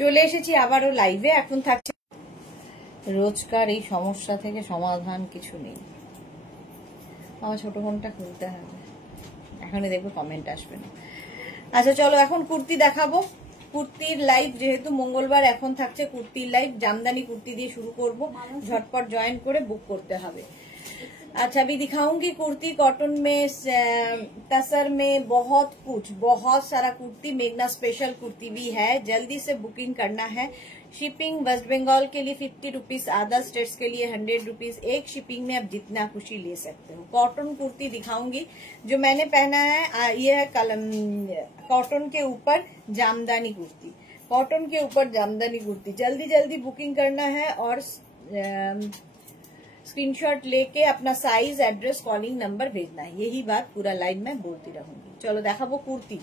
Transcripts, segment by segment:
চলে এসেছি আবারও লাইভে। এখন থাকছে রোজকার এই সমস্যা থেকে সমাধান কিছু নেই। আমার ছোট ফোনটা খুলতে হবে, এখনই দেখবো কমেন্ট আসবে না। আচ্ছা চলো এখন কুর্তি দেখাবো। কুর্তির লাইভ যেহেতু মঙ্গলবার, এখন থাকছে কুর্তির লাইভ। জামদানি কুর্তি দিয়ে শুরু করব, ঝটপট জয়েন করে বুক করতে হবে। अच्छा अभी दिखाऊंगी कुर्ती कॉटन में, टसर में बहुत सारा कुर्ती। मेघना स्पेशल कुर्ती भी है, जल्दी से बुकिंग करना है। शिपिंग वेस्ट बंगाल के लिए 50 रुपीज, अदर स्टेट्स के लिए 100 रुपीज। एक शिपिंग में आप जितना खुशी ले सकते हो। कॉटन कुर्ती दिखाऊंगी। जो मैंने पहना है ये है कॉटन के ऊपर जामदानी कुर्ती। कॉटन के ऊपर जामदानी कुर्ती जल्दी जल्दी बुकिंग करना है और स्क्रीनशॉट लेके अपना साइज, एड्रेस, कॉलिंग नंबर भेजना है। यही बात पूरा लाइन में बोलती रहूंगी। चलो দেখাবো কুর্তি।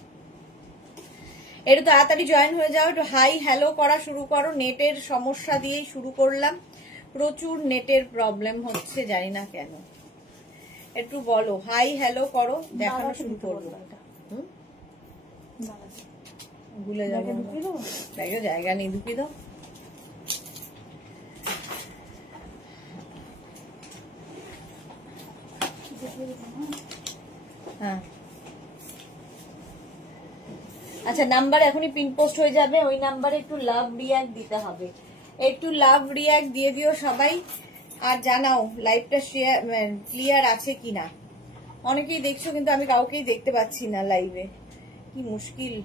একটু তাড়াতাড়ি জয়েন হয়ে যাও, একটু হাই হ্যালো করা শুরু করো। নেটের সমস্যা দিয়েই শুরু করলাম, প্রচুর নেটের প্রবলেম হচ্ছে, জানি না কেন। একটু বলো, হাই হ্যালো করো, দেখানো শুরু করবো। ভুলে যাবো, জায়গা নেই, ঢুকিয়ে দাও। হ্যাঁ আচ্ছা, নাম্বার এখনই পিন পোস্ট হয়ে যাবে, ওই নাম্বারে একটু লাভ রিয়াক্ট দিতে হবে। একটু লাভ রিয়াক্ট দিয়ে দিও সবাই, আর জানাও লাইভটা শেয়ার ক্লিয়ার আছে কিনা। অনেকেই দেখছো কিন্তু আমি কাউকেই দেখতে পাচ্ছি না লাইভে, কি মুশকিল।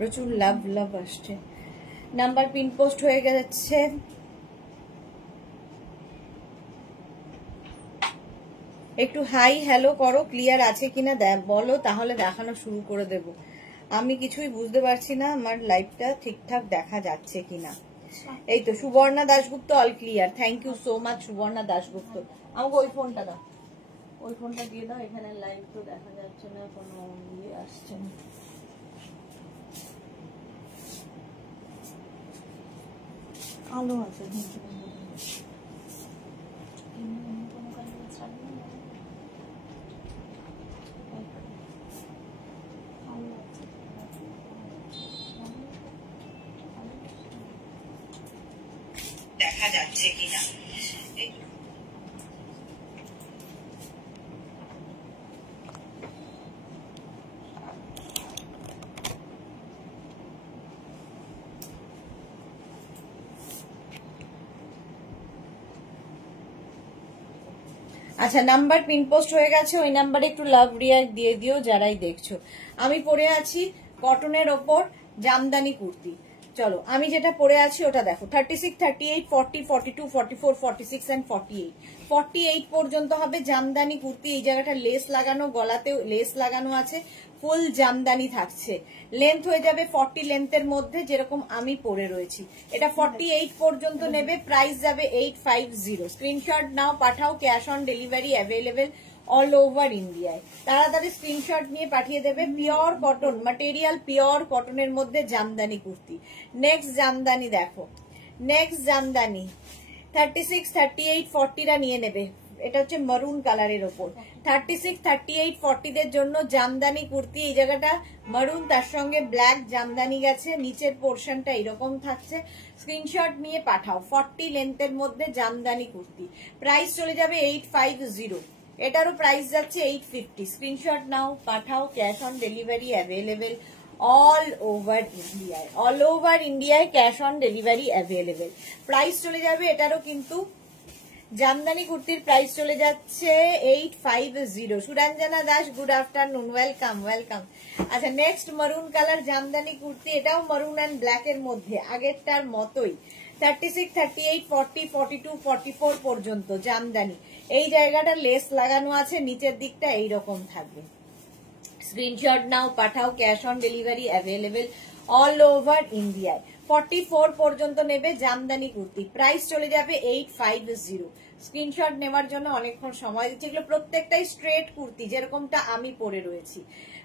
প্রচুর লাভ আসছে। নাম্বার পিন পোস্ট হয়ে গেছে। একটু হাই হ্যালো করো, ক্লিয়ার আছে কিনা বলো, তাহলে দেখানো শুরু করে দেব। আমি কিছুই বুঝতে পারছি না আমার লাইভটা ঠিকঠাক দেখা যাচ্ছে কিনা। এই তো Subarna Dasgupta, all clear. Thank you so much Subarna Dasgupta. আমাকে ওই ফোনটা দাও, ওই ফোনটা দিয়ে দাও। এখানে লাইভ তো দেখা যাচ্ছে না, কোনো ইয়ে আসছে না। আলো আছে দেখা যাচ্ছে কিনা। আচ্ছা নাম্বার পিন পোস্ট হয়ে গেছে, ওই নাম্বারে একটু লাভ রিয়াক্ট দিয়ে দিও যারাই দেখছো। আমি পরে আছি কটনের ওপর জামদানি কুর্তি। চলো আমি যেটা পরে আছি ওটা দেখো। 36, 38, 40, 42, 44, 46 এন্ড 48। 48 পর্যন্ত হবে জামদানি কুর্তি। এই জায়গাটা লেস লাগানো, গলাতেও লেস লাগানো আছে, ফুল জামদানি থাকছে। লেন্থ হয়ে যাবে 40 লেন্থের মধ্যে, যেরকম আমি পরে রয়েছি। এটা 48 পর্যন্ত নেবে, প্রাইস যাবে 850। স্ক্রিনশট নাও, পাঠাও, cash on delivery available all over ইন্ডিয়ায়। তাড়াতাড়ি স্ক্রিনশট নিয়ে পাঠিয়ে দেবে। পিওর কটন ম্যাটেরিয়াল, পিওর কটনের মধ্যে জামদানি কুর্তি। নেক্সট জামদানি দেখো, নেক্সট জামদানি 36, 38, 40টা নিয়ে নেবে। এটা হচ্ছে মারুন কালারের ওপর। 36, 38, 40দের জন্য জামদানি কুর্তি। এই জায়গাটা মারুন, তার সঙ্গে ব্ল্যাক জামদানি গেছে, নিচের পোর্শনটা এরকম থাকছে। স্ক্রিনশট নিয়ে পাঠাও। 40 লেন্থের মধ্যে জামদানি কুর্তি, প্রাইস চলে যাবে 850। এটারও প্রাইস যাচ্ছে 850। স্ক্রিনশট নাও, পাঠাও, cash on delivery available all over ইন্ডিয়ায়। অল ওভার ইন্ডিয়ায় cash on delivery available. Price চলে যাবে এটারও কিন্তু, জামদানি কুর্তির প্রাইস চলে যাচ্ছে 850। Suranjana Das, good afternoon, welcome welcome. আচ্ছা next maroon colour jamdani kurti. এটাও মারুন অ্যান্ড ব্ল্যাক এর মধ্যে, আগেরটার মতোই। 36, 38, 40, 42, 44 পর্যন্ত জামদানি। এই জায়গাটা লেস লাগানো আছে, নিচের দিকটা এইরকম থাকবে। স্ক্রিনশট নাও, পাঠাও, cash on delivery available all over ইন্ডিয়ায়। 44 পর্যন্ত নেবে জামদানি কুর্তি, প্রাইস চলে যাবে 850। স্ক্রিনশট নেওয়ার জন্য অনেকক্ষণ সময় দিচ্ছে। এগুলো প্রত্যেকটাই স্ট্রেট কুর্তি, যেরকমটা আমি পরে রয়েছি।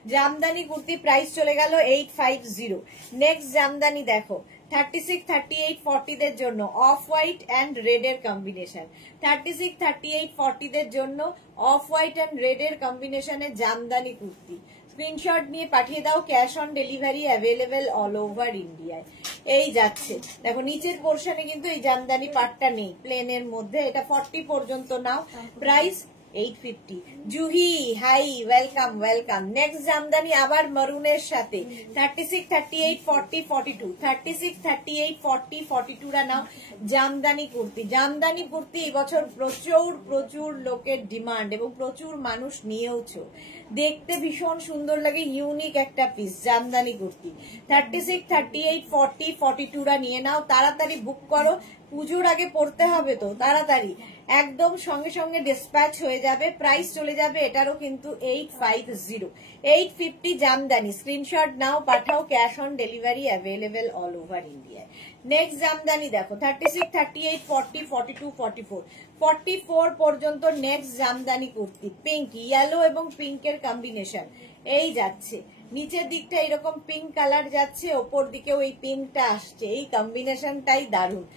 জামদানি কুর্তি প্রাইস চলে গেল 850। নেক্সট জামদানি দেখো 36, 38, 40 দের জন্য অফ হোয়াইট অ্যান্ড রেড এর কম্বিনেশন। 36, 38, 40 দের জন্য অফ হোয়াইট অ্যান্ড রেড এর কম্বিনেশনে জামদানি কুর্তি। স্ক্রিনশট নিয়ে পাঠিয়ে দাও, cash on delivery available all over ইন্ডিয়ায়। এই যাচ্ছে দেখো নিচের পোর্শনে কিন্তু এই জামদানি পাটটা নেই, প্লেনের মধ্যে। এটা 40 পর্যন্ত নাও, price 850। Juhi hi, welcome welcome. Next jamdani আবার মারুনের সাথে 36, 38, 40, 42। 36, 38, 40, 42 রা নাও জামদানি কুর্তি। জামদানি কুর্তি এবছর প্রচুর লোকের ডিমান্ড এবং প্রচুর মানুষ নিয়েওছো। দেখতে ভীষণ সুন্দর লাগে, ইউনিক একটা পিস জামদানি কুর্তি। 36, 38, 40, 42 রা নিয়ে নাও, তাড়াতাড়ি বুক করো, পুজোর আগে পড়তে হবে তো, তাড়াতাড়ি একদম সঙ্গে সঙ্গে ডিসপ্যাচ হয়ে যাবে। প্রাইস চলে যাবে এটারও কিন্তু 850, 850 জামদানি। স্ক্রিনশট নাও, পাঠাও, cash on delivery available all over ইন্ডিয়ায়। নেক্সট জামদানি দেখো 36, 38, 40, 42, 44, 44 পর্যন্ত next Jamdani kurti. Pink, yellow এবং পিঙ্কের কম্বিনেশন এই যাচ্ছে। নিচের দিকটা এরকম পিঙ্ক কালার যাচ্ছে, ওপর দিকেও এই পিঙ্কটা আসছে, এই কম্বিনেশনটাই দারুণ।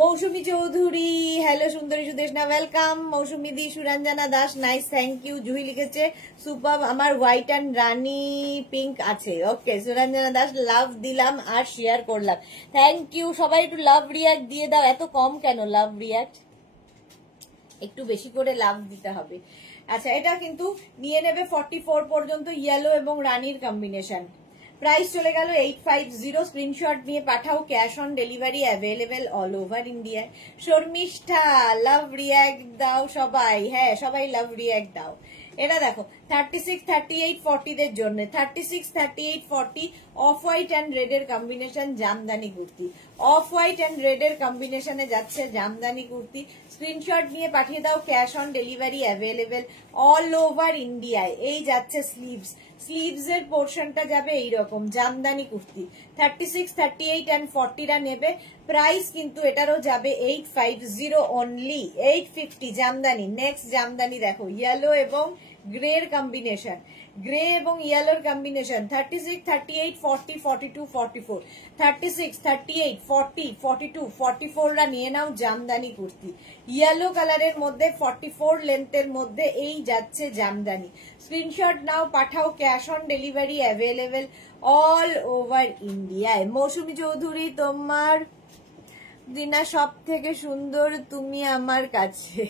মৌসুমী চৌধুরী, হ্যালো সুন্দরী Sudeshna, welcome. Mousumi di, Suranjana Das, nice, thank you. Juhi লিখেছে সুপার, আমার হোয়াইট অ্যান্ড রানি পিঙ্ক আছে। ওকে সুরঞ্জনা দাস, লাভ দিলাম আর শেয়ার করলাম, থ্যাংক ইউ। সবাই একটু লাভ রিয়াক্ট দিয়ে দাও। এত কম কেন লাভ রিয়াক্ট? একটু বেশি করে লাভ দিতে হবে। আচ্ছা এটা কিন্তু নিয়ে নেবে 44 পর্যন্ত, ইয়েলো এবং রানির কম্বিনেশন। প্রাইস চলে গেল 850। স্ক্রিনশট নিয়ে পাঠাও, cash on delivery available all over ইন্ডিয়ায়। শর্মিষ্ঠা, লাভ রিয়াক্ট দাও সবাই, হ্যাঁ সবাই লাভ রিয়াক্ট দাও। এটা দেখো 36, 38, 40 দের জন্য 36, 38, 40 অফ হোয়াইট অ্যান্ড রেড এর combination Jamdani kurti. Off white and red এর কম্বিনেশনে যাচ্ছে জামদানি কুর্তি। স্ক্রিনশট নিয়ে পাঠিয়ে দাও, cash on delivery available all over ইন্ডিয়ায়। এই যাচ্ছে স্লিভস, স্লিভস এর পোর্শনটা যাবে এইরকম জামদানি কুর্তি। 36, 38 অ্যান্ড 40 রা নেবে, প্রাইস কিন্তু এটারও যাবে 850 অনলি, 850 জামদানি। নেক্সট জামদানি দেখো ইয়েলো এবং গ্রে এর কম্বিনেশন, গ্রে এবং ইয়েলোর কম্বিনেশন। 36, 38, 40, 42, 44, 36, 38, 40, 42, 44 রা নিয়ে নাও জামদানি কুর্তি। ইয়েলো কালারের মধ্যে 44 লেন্থের মধ্যে এই যাচ্ছে জামদানি। স্ক্রিনশট নাও, পাঠাও, cash on delivery available all over ইন্ডিয়ায়। মৌসুমী চৌধুরী, তোমার দিনা সব থেকে সুন্দর তুমি আমার কাছে।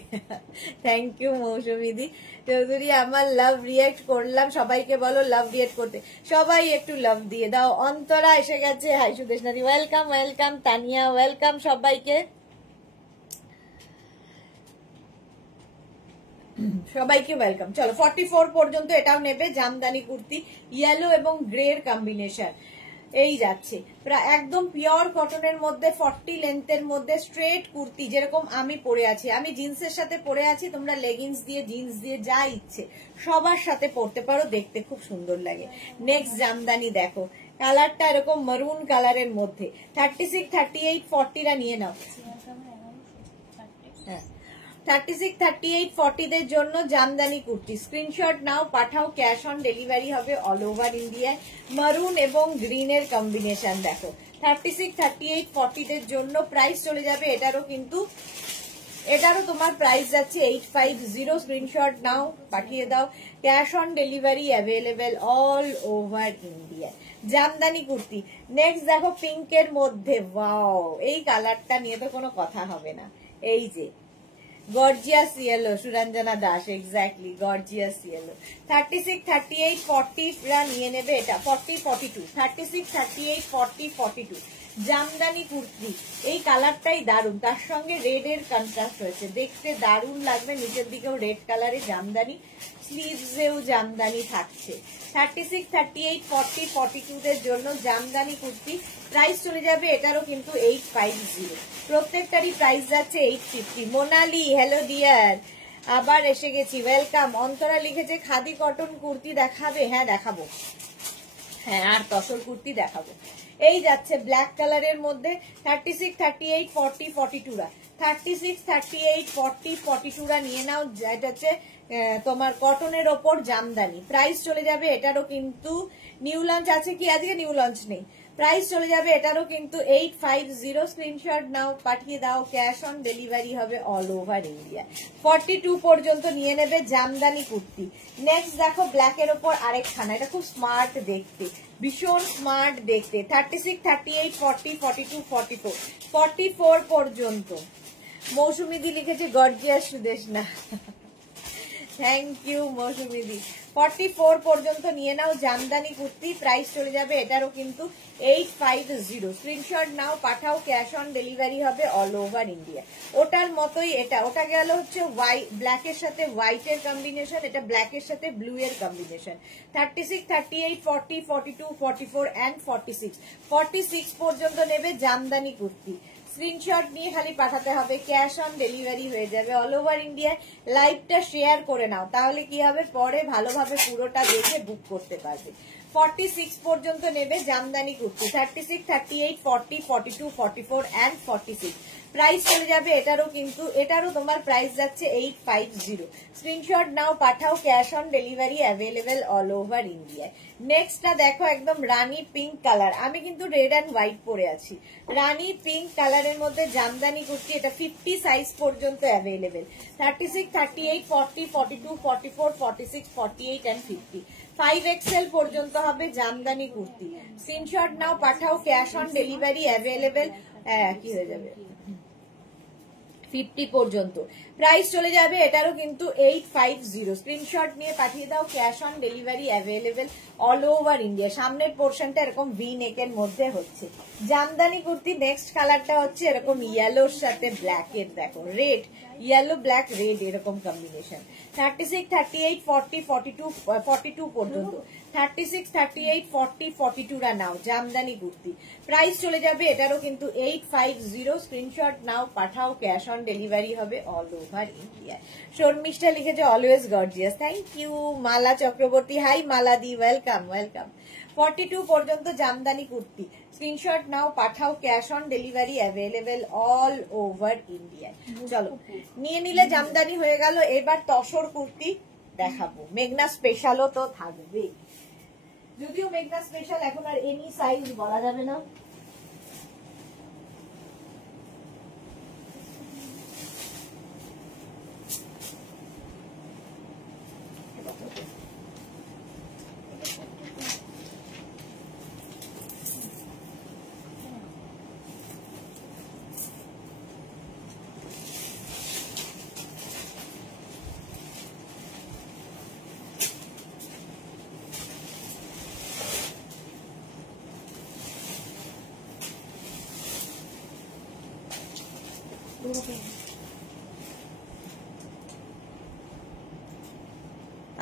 থ্যাংক ইউ মৌসুমী দি চৌধুরী, আমার লাভ রিয়েক্ট করলাম। সবাইকে বলো লাভ রিয়েক্ট করতে, সবাই একটু লাভ দিয়ে দাও। অন্তরা এসে গেছে, হাই সুদেশনারি, ওয়েলকাম ওয়েলকাম। তানিয়া, ওয়েলকাম সবাইকে, সবাইকে ওয়েলকাম। চলো 44 পর্যন্ত এটাও নেবে জামদানি কুর্তি, ইয়েলো এবং গ্রে এর কম্বিনেশন। এই যাচ্ছে একদম পিওর কটনের মধ্যে 40 লেন্থের মধ্যে স্ট্রেট কুর্তি, যেরকম আমি পরে আছি। আমি জিন্সের সাথে পরে আছি, তোমরা লেগিংস দিয়ে জিন্স দিয়ে যা ইচ্ছে সবার সাথে পরতে পারো, দেখতে খুব সুন্দর লাগে। নেক্সট জামদানি দেখো, কালারটা এরকম মারুন কালারের মধ্যে। 36, 38, 40 রা নিয়ে নাও। হ্যাঁ 36, 38, 40 দের জন্য জামদানি কুর্তি। স্ক্রিনশট নাও, পাঠাও, ক্যাশ অন ডেলিভারি হবে অল ওভার ইন্ডিয়ায়। মারুন এবং গ্রিন এর কম্বিনেশন দেখো 36, 38, 40 দের জন্য। প্রাইস চলে যাবে এটারও কিন্তু, এটারও তোমার প্রাইস যাচ্ছে 850। স্ক্রিনশট নাও, পাঠিয়ে দাও, cash on delivery available all over India. Jamdani kurti. Next দেখো পিঙ্কের মধ্যে, ওয়াও এই কালারটা নিয়ে তো কোনো কথা হবে না। এই যে gorgeous yellow, Suranjana Das, exactly gorgeous yellow. 36, 38, 40 রা নিয়ে নেবে এটা। 40, 42, 36, 38, 40, 42 জামদানি কুর্তি। এই কালারটাই দারুণ, তার সঙ্গে রেড এর কন্ট্রাস্ট হয়েছে, দেখতে দারুণ লাগবে। নিচের দিকেও রেড কালারে জামদানি, স্লিভসেও জামদানি থাকছে। 36, 38, 40, 42 দের জন্য জামদানি কুর্তি। প্রাইস চলে যাবে এটারও কিন্তু 850। প্রত্যেকটারই প্রাইস যাচ্ছে 850। মোনালি, হ্যালো ডিয়ার, আবার এসে গেছি, ওয়েলকাম। অন্তরা লিখেছে খাদি কটন কুর্তি দেখাবে, হ্যাঁ দেখাবো, হ্যাঁ আর তসর কুর্তি দেখাবো। এই যাচ্ছে ব্ল্যাক কালারের মধ্যে 36, 38, 40, 42 রা। 36, 38, 40, 42 রা নিয়ে নাও। এটা হচ্ছে তোমার কটনের ওপর জামদানি, প্রাইস চলে যাবে এটারও কিন্তু নিউ লঞ্চ আছে কি, আজকে নিউ লঞ্চ নেই, প্রাইস চলে যাবে এটারও কিন্তু 850। স্ক্রিনশট নাও, পাঠিয়ে দাও, ক্যাশ অন ডেলিভারি হবে অল ওভার ইন্ডিয়া। 42 পর্যন্ত নিয়ে নেবে জামদানি কুর্তি। নেক্সট দেখো ব্ল্যাকের ওপর আরেকখানা, এটা খুব স্মার্ট দেখতে, ভীষণ স্মার্ট দেখতে। 36, 38, 40, 42, 44, 44 পর্যন্ত। মৌসুমিদি লিখেছে গর্জিয়াস সুদেশনা, থ্যাংক ইউ মৌসুমিদি। 44 পর্যন্ত নিয়ে নাও জামদানি কুর্তি, প্রাইস চলে যাবে এটারও কিন্তু 850। স্ক্রিনশট নাও, পাঠাও, ক্যাশ অন ডেলিভারি হবে অল ওভার ইন্ডিয়া। ওটার মতোই এটা, ওটা গেল হচ্ছে ব্ল্যাকের সাথে হোয়াইটের কম্বিনেশন, এটা ব্ল্যাকের সাথে ব্লু এর কম্বিনেশন। 36, 38, 40, 42, 44 and 46, 46 পর্যন্ত নেবে জামদানি কুর্তি। স্ক্রিনশট নিয়ে খালি পাঠাতে হবে, ক্যাশ অন ডেলিভারি হয়ে যাবে অল ওভার ইন্ডিয়ায়। লাইভটা শেয়ার করে নাও, তাহলে কি হবে, পরে ভালোভাবে পুরোটা দেখে বুক করতে পারবে। 46 পর্যন্ত নেবে জামদানি কুর্তি। 36, 38, 40, 42, 44 and 46, প্রাইস চলে যাবে এটারও কিন্তু, এটারও তোমার প্রাইস যাচ্ছে 850। স্ক্রিনশট নাও, পাঠাও, cash on delivery available all over ইন্ডিয়ায়। নেক্সটটা দেখো একদম রানী পিঙ্ক কালার, আমি কিন্তু রেড অ্যান্ড হোয়াইট পরে আছি। রানী পিঙ্ক কালারের মধ্যে জামদানি কুর্তি, এটা 50 সাইজ পর্যন্ত অ্যাভেলেবেল। 36, 38, 40, 42, 44, 46, 48 and 50, 5XL পর্যন্ত হবে জামদানি কুর্তি। স্ক্রিনশট নাও, পাঠাও, ক্যাশ অন ডেলিভারি অ্যাভেলেবেল, কি হয়ে যাবে 50 পর্যন্ত। প্রাইস চলে যাবে এটারও কিন্তু 850। স্ক্রিনশট নিয়ে পাঠিয়ে দাও, cash on delivery available all over India. সামনের পোর্শনটা এরকম ভি নেকের মধ্যে হচ্ছে জামদানি কুর্তি। নেক্সট কালারটা হচ্ছে এরকম ইয়েলোর সাথে ব্ল্যাক এর, দেখো রেড, ইয়েলো ব্ল্যাক রেড এরকম কম্বিনেশন। 36, 38, 40, 42, 42 পর্যন্ত। 36, 38, 40, 42 রা নাও জামদানি কুর্তি। প্রাইস চলে যাবে এটারও কিন্তু 850। স্ক্রিনশট নাও, পাঠাও, ক্যাশ অন ডেলিভারি হবে অল ওভার ইন্ডিয়া। শর্মিষ্ঠা লিখেছে always gorgeous, thank you. Mala Chakraborty, hi Mala di, welcome welcome. 42 পর্যন্ত জামদানি কুর্তি। স্ক্রিনশট নাও, পাঠাও, cash on delivery available all over India. চলো নিয়ে নিলে জামদানি হয়ে গেল। এবার তসর কুর্তি দেখাবো, মেঘনা স্পেশালও তো থাকবে, যদিও মেঘনা স্পেশাল এখন আর এনি সাইজ বলা যাবে না।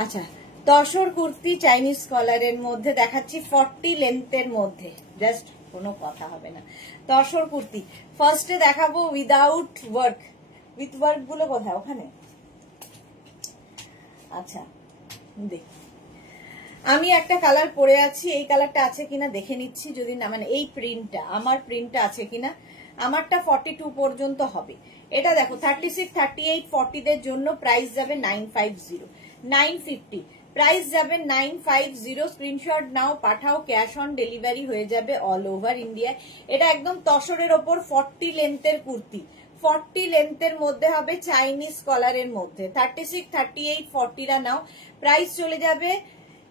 আচ্ছা, তসর কুর্তি চাইনিজ কলারের মধ্যে দেখাচ্ছি 40 লেন্থের মধ্যে, জাস্ট কোনো কথা হবে না। তসর কুর্তি ফার্স্টে দেখাবো উইদাউট ওয়ার্ক, উইথ ওয়ার্ক গুলো কোথায়, ওখানে। আচ্ছা দেখ, আমি একটা কালার পরে আছি, এই কালারটা আছে কিনা দেখে নিচ্ছি, যদি না মানে এই প্রিন্টটা, আমার প্রিন্টটা আছে কিনা। আমারটা 42 পর্যন্ত হবে। এটা দেখো 36, 38, 40 দের জন্য প্রাইস যাবে 950, 950 প্রাইস যাবে 950। স্ক্রিনশট নাও, পাঠাও, ক্যাশ অন ডেলিভারি হয়ে যাবে অল ওভার ইন্ডিয়া। এটা একদম তসরের ওপর 40 লেন্থের কুর্তি, 40 লেন্থের মধ্যে হবে চাইনিজ কলারের মধ্যে। 36, 38, 40 রা নাও, প্রাইস চলে যাবে,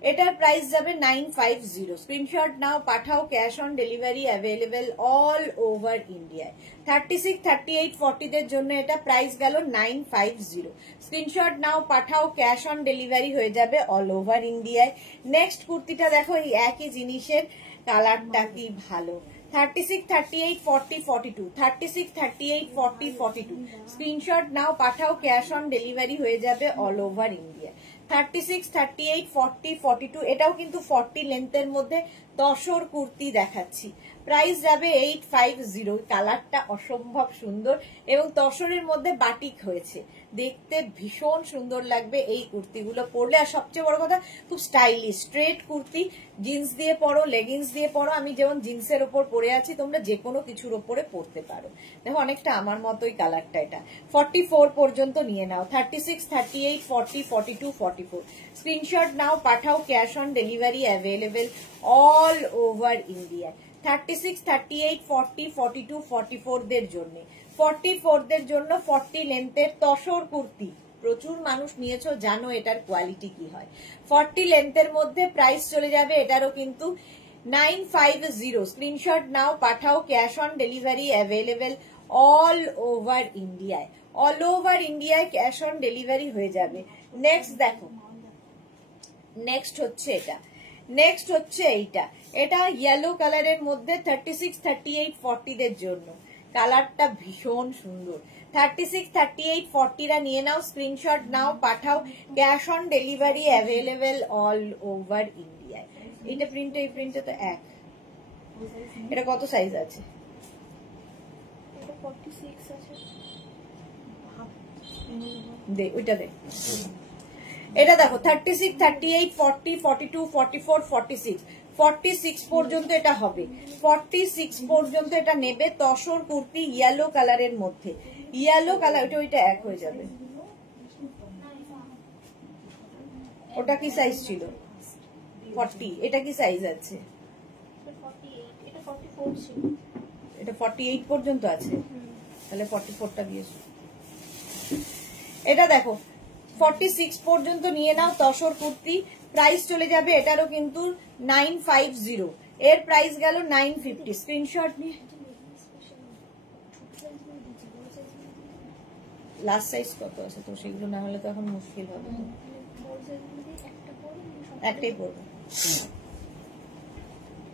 এটার প্রাইস যাবে 950। স্ক্রিনশট নাও, পাঠাও, cash on delivery available all over ইন্ডিয়ায়। 36, 38, 40 দের জন্য এটা প্রাইস গেল 950। স্ক্রিনশট নাও, পাঠাও, ক্যাশ অন ডেলিভারি হয়ে যাবে অল ওভার ইন্ডিয়ায়। নেক্সট কুর্তিটা দেখো, এই একই জিনিসের কালারটা কি ভালো। 36, 38, 40, 42, 36, 38, 40, 42, স্ক্রিনশট নাও, পাঠাও, ক্যাশ অন ডেলিভারি হয়ে যাবে অল ওভার ইন্ডিয়া। 36, 38, 40, 42, এটাও কিন্তু 40 লেন্থের মধ্যে তসর কুর্তি দেখাচ্ছি। প্রাইস যাবে 850। কালারটা অসম্ভব সুন্দর এবং তসরের মধ্যে বাটিক হয়েছে, দেখতে ভীষণ সুন্দর লাগবে এই কুর্তিগুলো পরলে। আর সবচেয়ে বড় কথা খুব স্টাইলিশ স্ট্রেট কুর্তি, জিন্স দিয়ে পরো, লেগিংস দিয়ে পরো। আমি যেমন জিন্সের ওপর পরে আছি, তোমরা যে কোনো কিছুর ওপরে পরতে পারো। দেখো অনেকটা আমার মতোই কালারটা। এটা 44 পর্যন্ত নিয়ে নাও, 36, 38, 40, 42, 44। স্ক্রিনশট নাও, পাঠাও, cash on delivery available all over India. 36, 38, 40, 42, 44 দের জন্য, 44 দের জন্য 40 লেন্থের তসর কুর্তি। প্রচুর মানুষ নিয়েছো, জানো এটার কোয়ালিটি কি হয়। 40 লেন্থের মধ্যে প্রাইস চলে যাবে এটারও কিন্তু 950। স্ক্রিনশট নাও, পাঠাও, cash on delivery available all over ইন্ডিয়ায়। অল ওভার ইন্ডিয়ায় ক্যাশ অন ডেলিভারি হয়ে যাবে। নেক্সট দেখো, নেক্সট হচ্ছে এটা, নেক্সট হচ্ছে এইটা। এটা ইয়েলো কালারের মধ্যে 36, 38, 40 দের জন্য। কালারটা ভীষণ সুন্দর। 36, 38, 40 রা নিয়ে নাও, স্ক্রিনশট নাও, পাঠাও, cash on delivery available all over ইন্ডিয়ায়। এইটা প্রিন্ট, এই প্রিন্টে তো এক। এটা কত সাইজ আছে? দে ওইটা দে। এটা দেখো 36, 38, 40, 42, 44, 46, 46 পর্যন্ত এটা হবে। 46 পর্যন্ত এটা নেবে। তসর কুর্তি ইয়েলো কালারের মধ্যে, ইয়েলো কালার। ওইটা এক হয়ে যাবে। ওটা কি সাইজ ছিল? 40। এটা কি সাইজ আছে? এটা 48 পর্যন্ত আছে, তাহলে 44টা দিয়েছো। এটা দেখো 46 পর্যন্ত নিয়ে নাও, তসর কুর্তি। প্রাইস চলে যাবে এটারও কিন্তু 950। এর প্রাইস গেল 950। স্ক্রিনশট নিয়ে লাস্ট সাইজ কত আছে তো সেগুলো না হলে তো এখন মুশকিল হবে। একটাই পড়বে।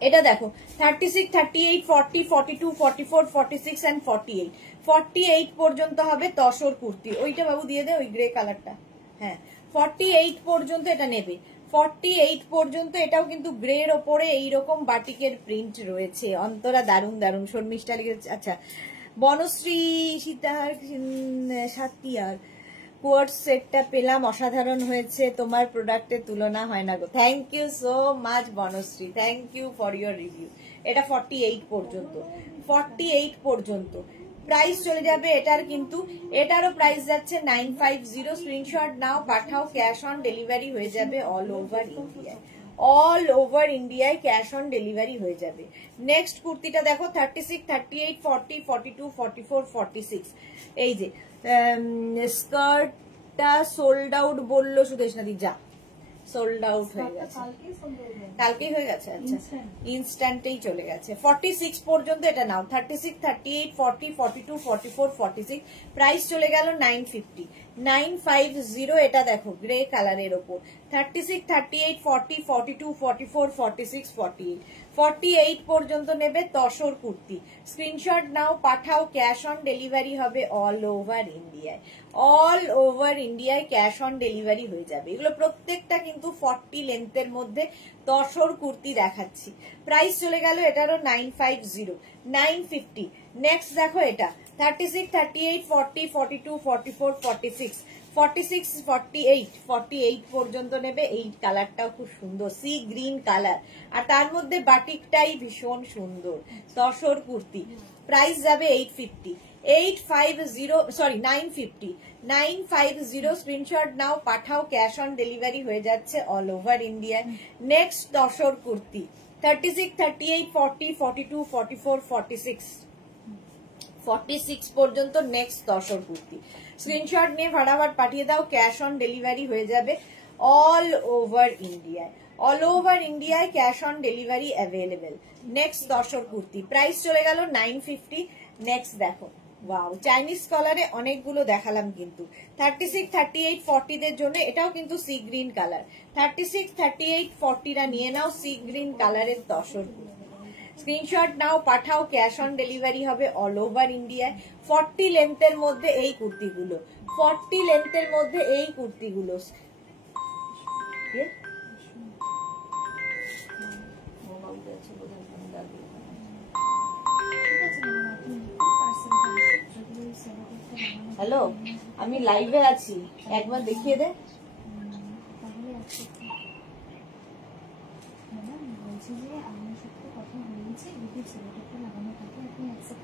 এটা দেখো 36, 38, 40, 42, 44, 46 and 48। 48 পর্যন্ত হবে তসর কুর্তি। ওইটা বাবু দিয়ে দে, ওই গ্রে কালারটা। হ্যাঁ 48 পর্যন্ত এটা নেবে। 48 পর্যন্ত এটাও কিন্তু গ্রের ওপরে এইরকম বাটিকের প্রিন্ট রয়েছে। অন্তরা দারুণ দারুণ। শর্মিষ্ঠা লিখেছে। আচ্ছা, বনশ্রী সীতার সাতিয়ার কোয়ার্টজ সেটটা পেলাম, অসাধারণ হয়েছে, তোমার প্রোডাক্টের তুলনা হয় না গো। Thank you so much Banashree, thank you for your review. এটা 48 পর্যন্ত, 48 পর্যন্ত প্রাইস চলে যাবে এটার কিন্তু। এটারও প্রাইস যাচ্ছে 950। স্ক্রিনশট নাও, পাঠাও, ক্যাশ অন ডেলিভারি হয়ে যাবে অল ওভার ইন্ডিয়ায়। অল ওভার ইন্ডিয়ায় ক্যাশ অন ডেলিভারি হয়ে যাবে। নেক্সট কুর্তিটা দেখো 36, 38, 40, 42, 44, 46। এই যে স্কার্টটা সোল্ড আউট বললো সুদেশনাদি, যা সোল্ড আউট হয়ে গেছে, কালকেই হয়ে গেছে। আচ্ছা, ইনস্ট্যান্টেই চলে গেছে। 46 পর্যন্ত এটা নাও। 36, 38, 40, 42, 44, 46। প্রাইস চলে গেল 950। 950 এটা দেখো গ্রে কালারের ওপর। 36, 38, 40, 42, 44, 46, 48। 48 পর্যন্ত নেবে তসর কুর্তি। স্ক্রিনশট নাও, পাঠাও, ক্যাশ অন ডেলিভারি হবে অল ওভার ইন্ডিয়ায়। অল ওভার ইন্ডিয়ায় ক্যাশ অন ডেলিভারি হয়ে যাবে। এগুলো প্রত্যেকটা কিন্তু 40 লেন্থের মধ্যে তসর কুর্তি দেখাচ্ছি। প্রাইস চলে গেল এটারও 950, 950। নেক্সট দেখো এটা 36, 38, 40, 42, 44, 46, 46, 48, 48 পর্যন্ত নেবে। এই কালারটাও খুব সুন্দর, সি গ্রিন কালার, আর তার মধ্যে বাটিকটাই ভীষণ সুন্দর। তসর কুর্তি প্রাইস যাবে 850, 850, সরি 950, 950। স্ক্রিনশট নাও, পাঠাও, ক্যাশ অন ডেলিভারি হয়ে যাচ্ছে all over India. Next tussar kurti 36, 38, 40, 42, 44, 46, 46 পর্যন্ত নেক্সট তসর কুর্তি। স্ক্রিনশট নিয়ে ফটাফট পাঠিয়ে দাও, ক্যাশ অন ডেলিভারি হয়ে যাবে অল ওভার ইন্ডিয়ায়। অল ওভার ইন্ডিয়ায় cash on delivery available. Next tussar kurti price চলে গেল 950। নেক্সট দেখো, ওয়াও, চাইনিজ কলারে অনেকগুলো দেখালাম কিন্তু। 36, 38, 40 দের জন্য এটাও কিন্তু সি গ্রিন কালার। 36, 38, 40 রা নিয়ে নাও, সি গ্রিন কালারের তসর কুর্তি। স্ক্রিনশট নাও, পাঠাও, ক্যাশ অন ডেলিভারি হবে অল ওভার ইন্ডিয়ায়। 40 লেন্থের মধ্যে এই কুর্তিগুলো, 40 লেন্থের মধ্যে এই কুর্তিগুলো। হ্যালো, আমি লাইভে আছি, একবার দেখিয়ে দে।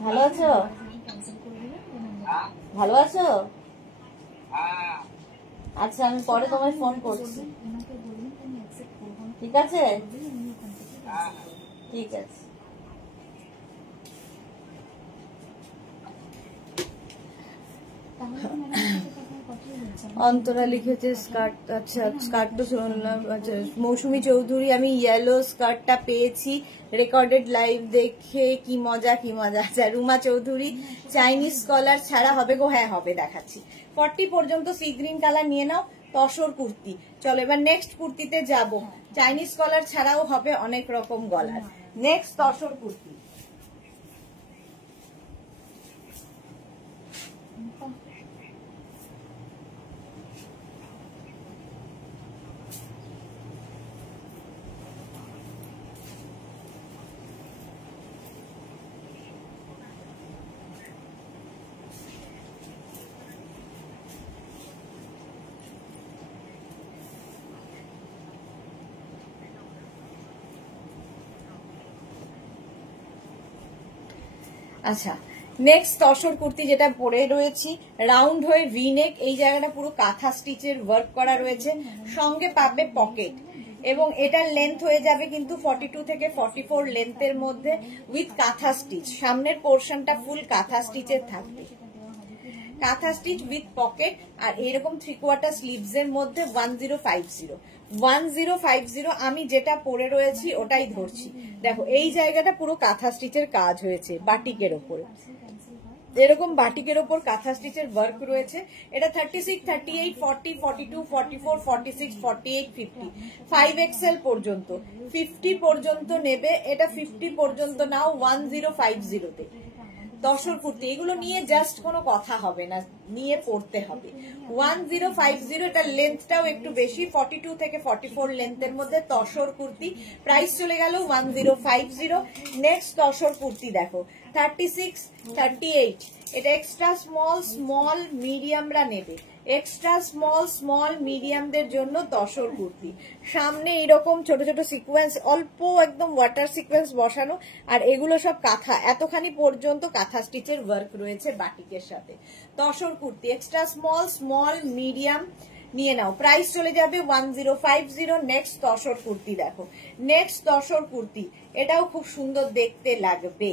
ভালো আছো? ভালো আছো? আচ্ছা, আমি পরে তোমায় ফোন করছি, ঠিক আছে? ঠিক আছে। অন্তরা লিখেছে স্কার্ট, আচ্ছা স্কার্ট তো শুনলাম। আচ্ছা মৌসুমী চৌধুরী, আমি ইয়েলো স্কার্টটা পেয়েছি রেকর্ডেড লাইভ দেখে, কি মজা কি মজা। আচ্ছা রুমা চৌধুরী, চাইনিজ কলার ছাড়া হবে গো? হ্যাঁ হবে, দেখাচ্ছি। 40 পর্যন্ত সি গ্রিন কালার নিয়ে নাও, তসর কুর্তি। চলো এবার নেক্সট কুর্তিতে যাব। চাইনিজ কলার ছাড়াও হবে অনেক রকম গলার। নেক্সট তসর কুর্তি। আচ্ছা নেক্সট তসর কুর্তি যেটা পরে রয়েছি, রাউন্ড হয়ে ভি নেক, এই জায়গাটা পুরো কাঁথা স্টিচের ওয়ার্ক করা রয়েছে, সঙ্গে পাবে পকেট, এবং এটার লেন্থ হয়ে যাবে কিন্তু 42 থেকে 44 লেন্থের মধ্যে উইথ কাঁথা স্টিচ। সামনের পোর্শনটা ফুল কাঁথা স্টিচের থাকবে, কাঁথা স্টিচ উইথ পকেট, আর এরকম 3/4 স্লিভস এর মধ্যে 1050 আমি যেটা পরে রয়েছি ওটাই ধরছি। দেখো এই জায়গাটা পুরো কাঁথা স্টিচের কাজ হয়েছে বাটিকের ওপরে, এরকম বাটিকের ওপর কাঁথা স্টিচের ওয়ার্ক রয়েছে। এটা 36, 38, 40, 42, 44, 46, 48, 50, 5XL পর্যন্ত, 50 পর্যন্ত নেবে। এটা 50 পর্যন্ত নাও 1050 তে। তসর কুর্তি এগুলো নিয়ে জাস্ট কোনো কথা হবে না, নিয়ে পড়তে হবে। 1050, এটা লেন্থটাও একটু বেশি, 42 থেকে 44 লেন্থের মধ্যে তসর কুর্তি। প্রাইস চলে গেল 1050। নেক্সট তসর কুর্তি দেখো 36, 38, এটা এক্সট্রা স্মল, স্মল মিডিয়ামরা নেবে। এক্সট্রা স্মল, স্মল মিডিয়ামদের জন্য তসর কুর্তি। সামনে এরকম ছোট ছোট সিকোয়েন্স, অল্প একদম ওয়াটার সিকোয়েন্স বসানো, আর এগুলো সব কাঁথা, এতখানি পর্যন্ত কাঁথা স্টিচের ওয়ার্ক রয়েছে বাটিকের সাথে। Tussar kurti extra small, small medium নিয়ে নাও। প্রাইস চলে যাবে 1050। নেক্সট তসর কুর্তি দেখো, নেক্সট তসর কুর্তি, এটাও খুব সুন্দর দেখতে লাগবে।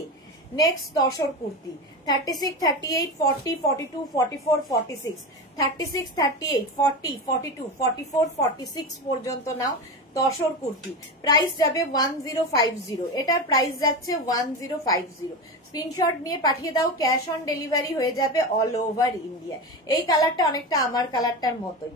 নেক্সট তসর কুর্তি 36, 38, 40, 42, 44, 46, 36, 38, 40, 42, 44, 46 পর্যন্ত নাও তসর কুর্তি। প্রাইস যাবে 1050, এটার প্রাইস যাচ্ছে 1050। স্ক্রিনশট নিয়ে পাঠিয়ে দাও, ক্যাশ অন ডেলিভারি হয়ে যাবে অল ওভার ইন্ডিয়া। এই কালারটা অনেকটা আমার কালারটার মতোই,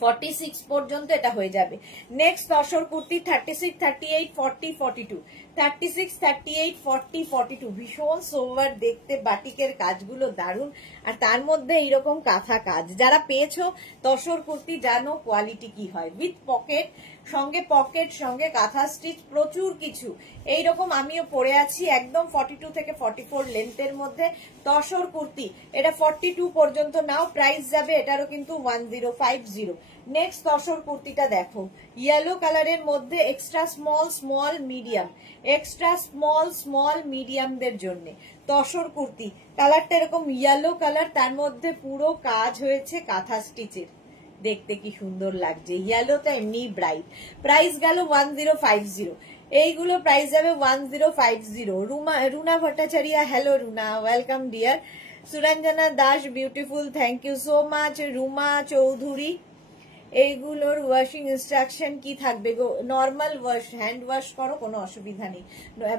46 পর্যন্ত এটা হয়ে যাবে। নেক্সট তসর কুর্তি 36, 38, 40, 42, 36, 38, 40, 42, ভীষণ সোভার দেখতে, বাটিকের কাজগুলো দারুণ, আর তার মধ্যে এইরকম কাঁথা কাজ। যারা পেয়েছো তসর কুর্তি জানো কোয়ালিটি কি হয়, উইথ পকেট, সঙ্গে পকেট, সঙ্গে কাঁথা স্টিচ, প্রচুর কিছু। এইরকম আমিও পরে আছি, একদম 42 থেকে 44 লেন্থের মধ্যে তসর কুর্তি। এটা 42 পর্যন্ত নাও, প্রাইস যাবে এটারও কিন্তু 1050। নেক্সট তসর কুর্তিটা দেখো, ইয়েলো কালারের মধ্যে extra small, small medium, extra small, small মিডিয়ামদের জন্য তসর কুর্তি। কালারটা এরকম ইয়েলো কালার, তার মধ্যে পুরো কাজ হয়েছে কাঁথা স্টিচের, দেখতে কি সুন্দর লাগছে। ইয়েলোটা এমনি ব্রাইট। প্রাইস গেল 1050। এইগুলো প্রাইস যাবে 1050। Runa Bhattacharya, hello Runa, welcome dear. Suranjana Das, beautiful, thank you so much. Ruma Chowdhury, এইগুলোর ওয়াশিং ইনস্ট্রাকশন কি থাকবে গো? নর্মাল ওয়াশ, হ্যান্ড ওয়াশ করো, কোনো অসুবিধা নেই,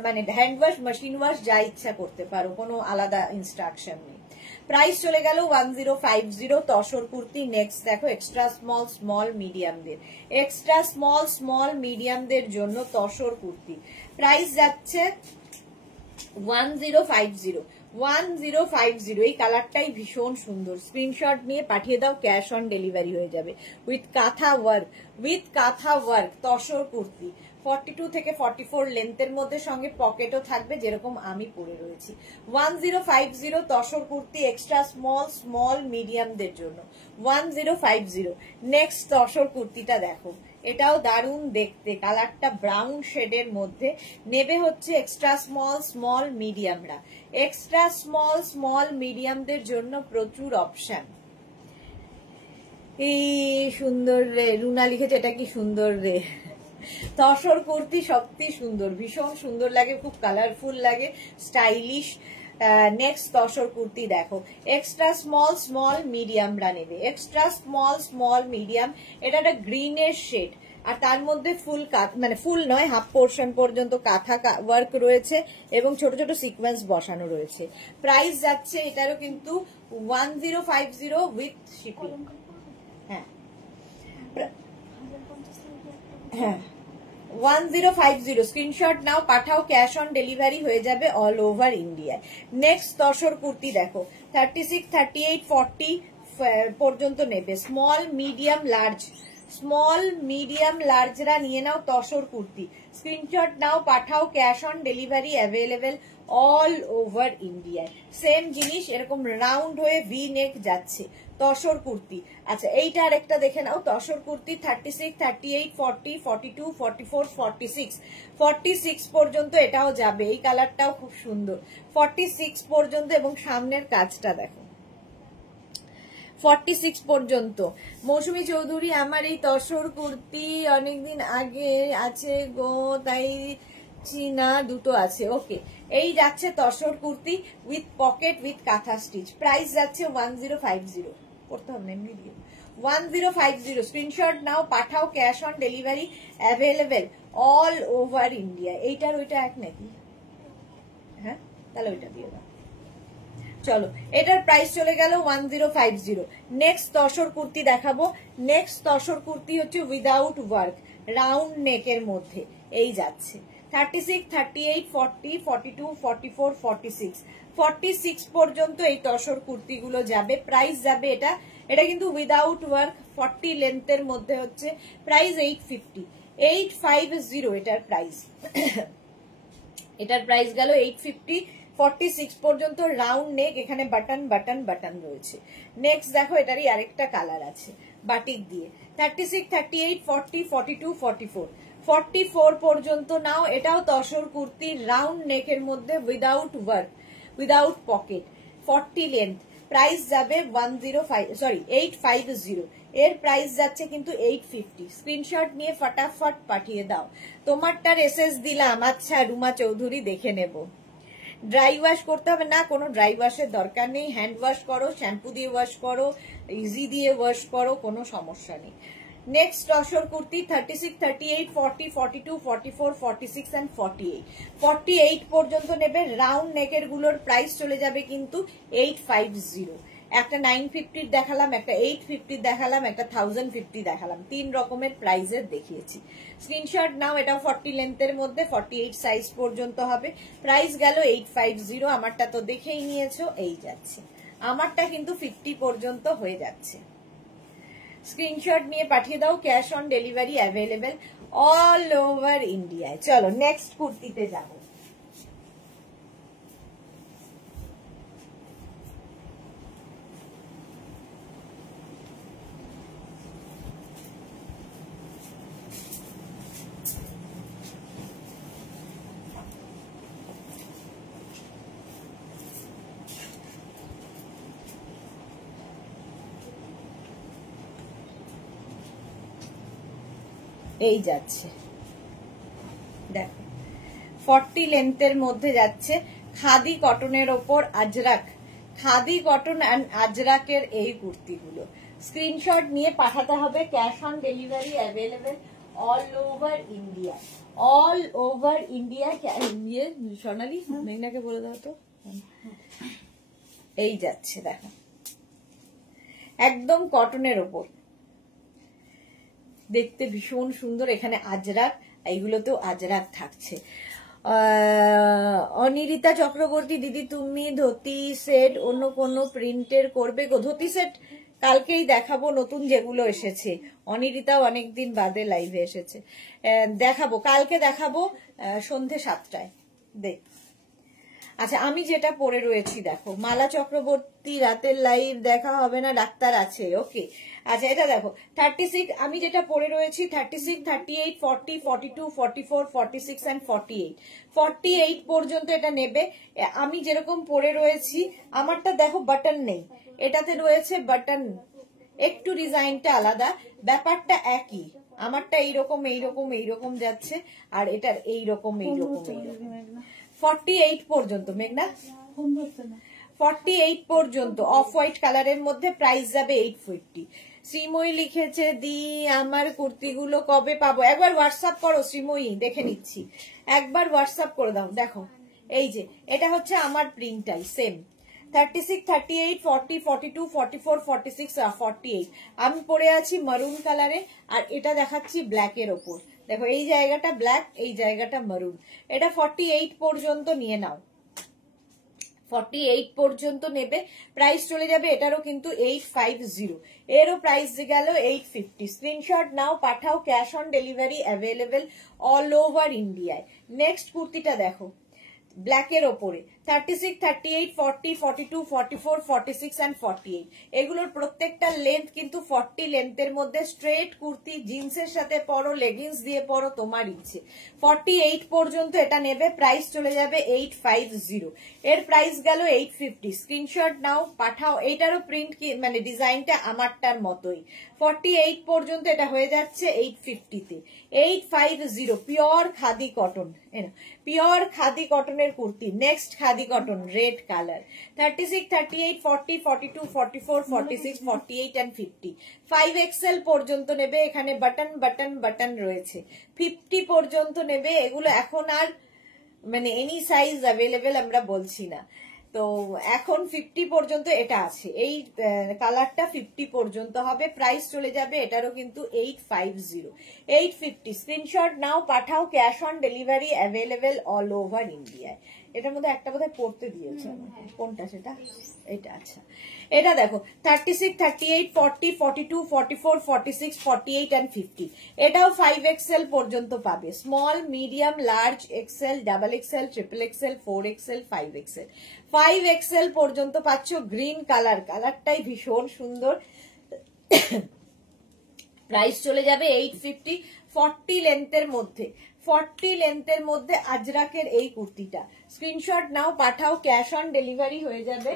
মানে হ্যান্ড ওয়াশ, মেশিন ওয়াশ যা ইচ্ছা করতে পারো, কোনো আলাদা ইনস্ট্রাকশন নেই। প্রাইস চলে গেল 1050 তসর কুর্তি। নেক্সট দেখো এক্সট্রা স্মল, স্মল মিডিয়ামদের, এক্সট্রা স্মল, স্মল মিডিয়ামদের জন্য তসর কুর্তি। প্রাইস যাচ্ছে 1050। 1050। এই কালারটাই ভীষণ সুন্দর, স্ক্রিনশট নিয়ে পাঠিয়ে দাও, ক্যাশ অন ডেলিভারি হয়ে যাবে। উইথ কাঁথা ওয়ার্ক, উইথ কাঁথা ওয়ার্ক তসর কুর্তি 42 থেকে 44 লেন্থের মধ্যে, সঙ্গে পকেটও থাকবে যেরকম আমি পরে রয়েছি। 1050 তসর কুর্তি এক্সট্রা স্মল মিডিয়ামদের জন্য 1050। নেক্সট তসর কুর্তিটা দেখো, এটাও দারুণ দেখতে, কালারটা ব্রাউন শেডের মধ্যে, নেবে হচ্ছে এক্সট্রা স্মল মিডিয়ামরা। এক্সট্রা স্মল মিডিয়ামদের জন্য প্রচুর অপশন। এই সুন্দর রে, রুনা লিখেছে এটা কি সুন্দর রে। তসর কুর্তি সত্যি সুন্দর, ভীষণ সুন্দর লাগে, খুব কালারফুল লাগে, স্টাইলিশ। নেক্সট তসর কুর্তি দেখো, এক্সট্রা স্মল মিডিয়ামরা নেবে, এক্সট্রা স্মল মিডিয়াম। এটা একটা গ্রিনের শেড, আর তার মধ্যে ফুল মানে ফুল নয়, হাফ পোর্শন পর্যন্ত কাঁথা ওয়ার্ক রয়েছে এবং ছোট ছোট সিকোয়েন্স বসানো রয়েছে। প্রাইস যাচ্ছে এটারও কিন্তু 1050 উইথ শিপিং। হ্যাঁ হ্যাঁ 1050 স্ক্রিনশট নাও, পাঠাও, ক্যাশ অন ডেলিভারি হয়ে যাবে অল ওভার ইন্ডিয়ায়। নেক্সট তসর কুর্তি দেখো, 36, 38, 40 পর্যন্ত নেবে, স্মল মিডিয়াম লার্জরা নিয়ে নাও তসর কুর্তি। স্ক্রিনশট নাও, পাঠাও, cash on delivery available all over ইন্ডিয়ায়। সেম জিনিস, এরকম রাউন্ড হয়ে ভি নেক যাচ্ছে তসর কুর্তি। আচ্ছা এইটা আরেকটা দেখে নাও, তসর কুর্তি 36, 38, 40, 42, 44, 46 পর্যন্ত এটাও যাবে। এই কালারটাও খুব সুন্দর, 46 পর্যন্ত, এবং সামনের কাজটা দেখো 46 পর্যন্ত। মৌসুমী চৌধুরী, আমার এই তসর কুর্তি অনেকদিন আগে আছে গো, তাই চিনা দুটো আছে। ওকে, এই যাচ্ছে tussar kurti with pocket with কাঁথা স্টিচ। প্রাইস যাচ্ছে 1050, করতে হবে না এমনি দিয়ে 1050। স্ক্রিনশট নাও, পাঠাও, cash on delivery available all over India. এইটার ওইটা এক নাকি? হ্যাঁ, তাহলে ওইটা দিয়ে দাও। চলো, এটার প্রাইস চলে গেল 1050। নেক্সট তসর কুর্তি দেখাবো। নেক্সট তসর কুর্তি হচ্ছে উইদাউট ওয়ার্ক, রাউন্ড নেকের মধ্যে, এই যাচ্ছে 36, 38, 40, 42, 44, 46 পর্যন্ত এই তসর কুর্তিগুলো যাবে। প্রাইস যাবে এটা কিন্তু উইদাউট ওয়ার্ক, 40 লেন্থের মধ্যে হচ্ছে। প্রাইস 850 এটার প্রাইস। এটার প্রাইস গেল 850। 46 পর্যন্ত রাউন্ড নেক, এখানে বাটন রয়েছে। নেক্সট দেখো, এটারই আরেকটা কালার আছে বাটিক দিয়ে, 36, 38, 40, 42, 44 44 পর্যন্ত নাও। এটাও তসর কুর্তি, রাউন্ড নেকের মধ্যে, without work, without pocket, 40 length. Price যাবে 850। এর প্রাইস যাচ্ছে কিন্তু 850। স্ক্রিনশট নিয়ে ফটাফট পাঠিয়ে দাও। তোমারটার এসএস দিলাম। আচ্ছা রুমা চৌধুরী, দেখে নেব। ড্রাই ওয়াশ করতে হবে না, কোনো ড্রাই ওয়াশের দরকার নেই, হ্যান্ড ওয়াশ করো, শ্যাম্পু দিয়ে ওয়াশ করো, ইজি দিয়ে ওয়াশ করো, কোনো সমস্যা নেই। নেক্সট তসর কুর্তি 36, 38, 40, 42, 44, 46 and 48 পর্যন্ত নেবে। রাউন্ড নেকের গুলোর প্রাইস চলে যাবে কিন্তু 850। একটা 950 দেখালাম, একটা 850 দেখালাম, একটা 1050 দেখালাম, 3 রকমের প্রাইজের দেখিয়েছি। স্ক্রিনশট নাও, এটাও 40 লেন্থের মধ্যে, 48 সাইজ পর্যন্ত হবে। প্রাইস গেল 850। আমারটা তো দেখেই নিয়েছো, এই যাচ্ছে। আমারটা কিন্তু 50 পর্যন্ত হয়ে যাচ্ছে। স্ক্রিনশট নিয়ে পাঠিয়ে দাও, cash on delivery available all over ইন্ডিয়ায়। চলো নেক্সট কুর্তিতে যাবো। এই যাচ্ছে দেখো, 40 লেন্থের মধ্যে যাচ্ছে, খাদি কটনের ওপর আজরাক, খাদি কটন অ্যান্ড আজরাকের এই কুর্তিগুলো। স্ক্রিনশট নিয়ে পাঠাতে হবে, cash on delivery available all over India, all over India. Sonali মেঘনাকে বলে দাও তো। এই যাচ্ছে দেখো, একদম কটনের ওপর, দেখতে ভীষণ সুন্দর। এখানে আজরাক, এইগুলোতেও আজরাক থাকছে। অনিরিতা চক্রবর্তী, দিদি তুমি ধুতি সেট অন্য কোনো প্রিন্টের করবে গো? ধুতি সেট কালকেই দেখাবো নতুন যেগুলো এসেছে। অনিরিতাও অনেকদিন বাদে লাইভে এসেছে, দেখাবো কালকে, দেখাবো সন্ধে 7টায়। দেখ আচ্ছা, আমি যেটা পরে রয়েছি দেখো, মালা চক্রবর্তী রাতের লাইভ দেখা হবে না, ডাক্তার আছে, ওকে। আচ্ছা এটা দেখো 36, আমি যেটা পরে রয়েছি 36, 38, 40, 42, 44, 46 and 48, 48 পর্যন্ত এটা নেবে। আমি যেরকম পরে রয়েছি, আমারটা দেখো বাটন নেই, এটাতে রয়েছে বাটন, একটু ডিজাইনটা আলাদা, ব্যাপারটা একই। আমারটা এইরকম এইরকম এইরকম যাচ্ছে, আর এটার এইরকম এইরকম এইরকম। 48 পর্যন্ত মেঘনা, 48 পর্যন্ত অফ হোয়াইট কালারের মধ্যে, প্রাইস যাবে 850। শ্রীময়ী লিখেছে দি আমার কুর্তিগুলো কবে পাবো? একবার হোয়াটসঅ্যাপ করো শ্রীময়ী, দেখে নিচ্ছি, একবার হোয়াটসঅ্যাপ করে দাও। দেখো এই যে এটা হচ্ছে আমার প্রিন্টটাই সেম, 36, 38, 40, 42, 44, 46, 48। আমি পরে আছি মারুন কালারে, আর এটা দেখাচ্ছি ব্ল্যাকের ওপর। দেখো এই জায়গাটা ব্ল্যাক, এই জায়গাটা মারুন। এটা 48 পর্যন্ত নিয়ে নাও, 48 পর্যন্ত নেবে, প্রাইস চলে যাবে এটারও কিন্তু 850, এরও প্রাইস গেল 850। স্ক্রিনশট নাও, পাঠাও, cash on delivery available all over ইন্ডিয়ায়। নেক্সট কুর্তিটা দেখো ব্ল্যাকের ওপরে, 36, 38, 40, 42, 44, 46 and 48। এগুলোর প্রত্যেকটা লেন্থ কিন্তু 40 লেন্থের মধ্যে, স্ট্রেট কুর্তি, জিন্সের সাথে পরো, লেগিংস দিয়ে পরো, তোমার ইচ্ছে। 48 পর্যন্ত এটা নেবে, প্রাইস চলে যাবে 850, এর প্রাইস গেল 850। স্ক্রিনশট নাও, পাঠাও, এইটারও প্রিন্ট কি মানে ডিজাইনটা আমারটার মতোই। 48 পর্যন্ত এটা হয়ে যাচ্ছে 850-তে, 850। Pure khadi cotton, pure khadi কটনের kurti. Next khadi cotton red colour, 36, 38, 40, 42, 44, 46, 48 and 50। 5XL পর্যন্ত নেবে, এখানে বাটন বাটন বাটন রয়েছে। 50 পর্যন্ত নেবে, এগুলো এখন আর মানে এনি সাইজ অ্যাভেলেবেল আমরা বলছি না, তো এখন 50 পর্যন্ত এটা আছে, এই কালারটা 50 পর্যন্ত হবে, প্রাইস চলে যাবে এটারও কিন্তু 850, 850। স্ক্রিনশট নাও, পাঠাও, cash on delivery available all over ইন্ডিয়ায়। এটার মধ্যে একটা বোধহয় পড়তে দিয়েছে, কোনটা সেটা, এটা। আচ্ছা এটা দেখো 36, 38, 40, 42, 44, 46, 48 and 50। এটাও 5XL পর্যন্ত পাবে, small, medium, large, XL, double XL, triple XL, 4XL, 5XL। 5XL পর্যন্ত পাচ্ছ। গ্রিন কালার, কালারটাই ভীষণ সুন্দর, প্রাইস চলে যাবে 850। 40 লেন্থের মধ্যে, 40 লেন্থের মধ্যে আজরাকের এই কুর্তিটা। স্ক্রিনশট নাও, পাঠাও, ক্যাশ অন ডেলিভারি হয়ে যাবে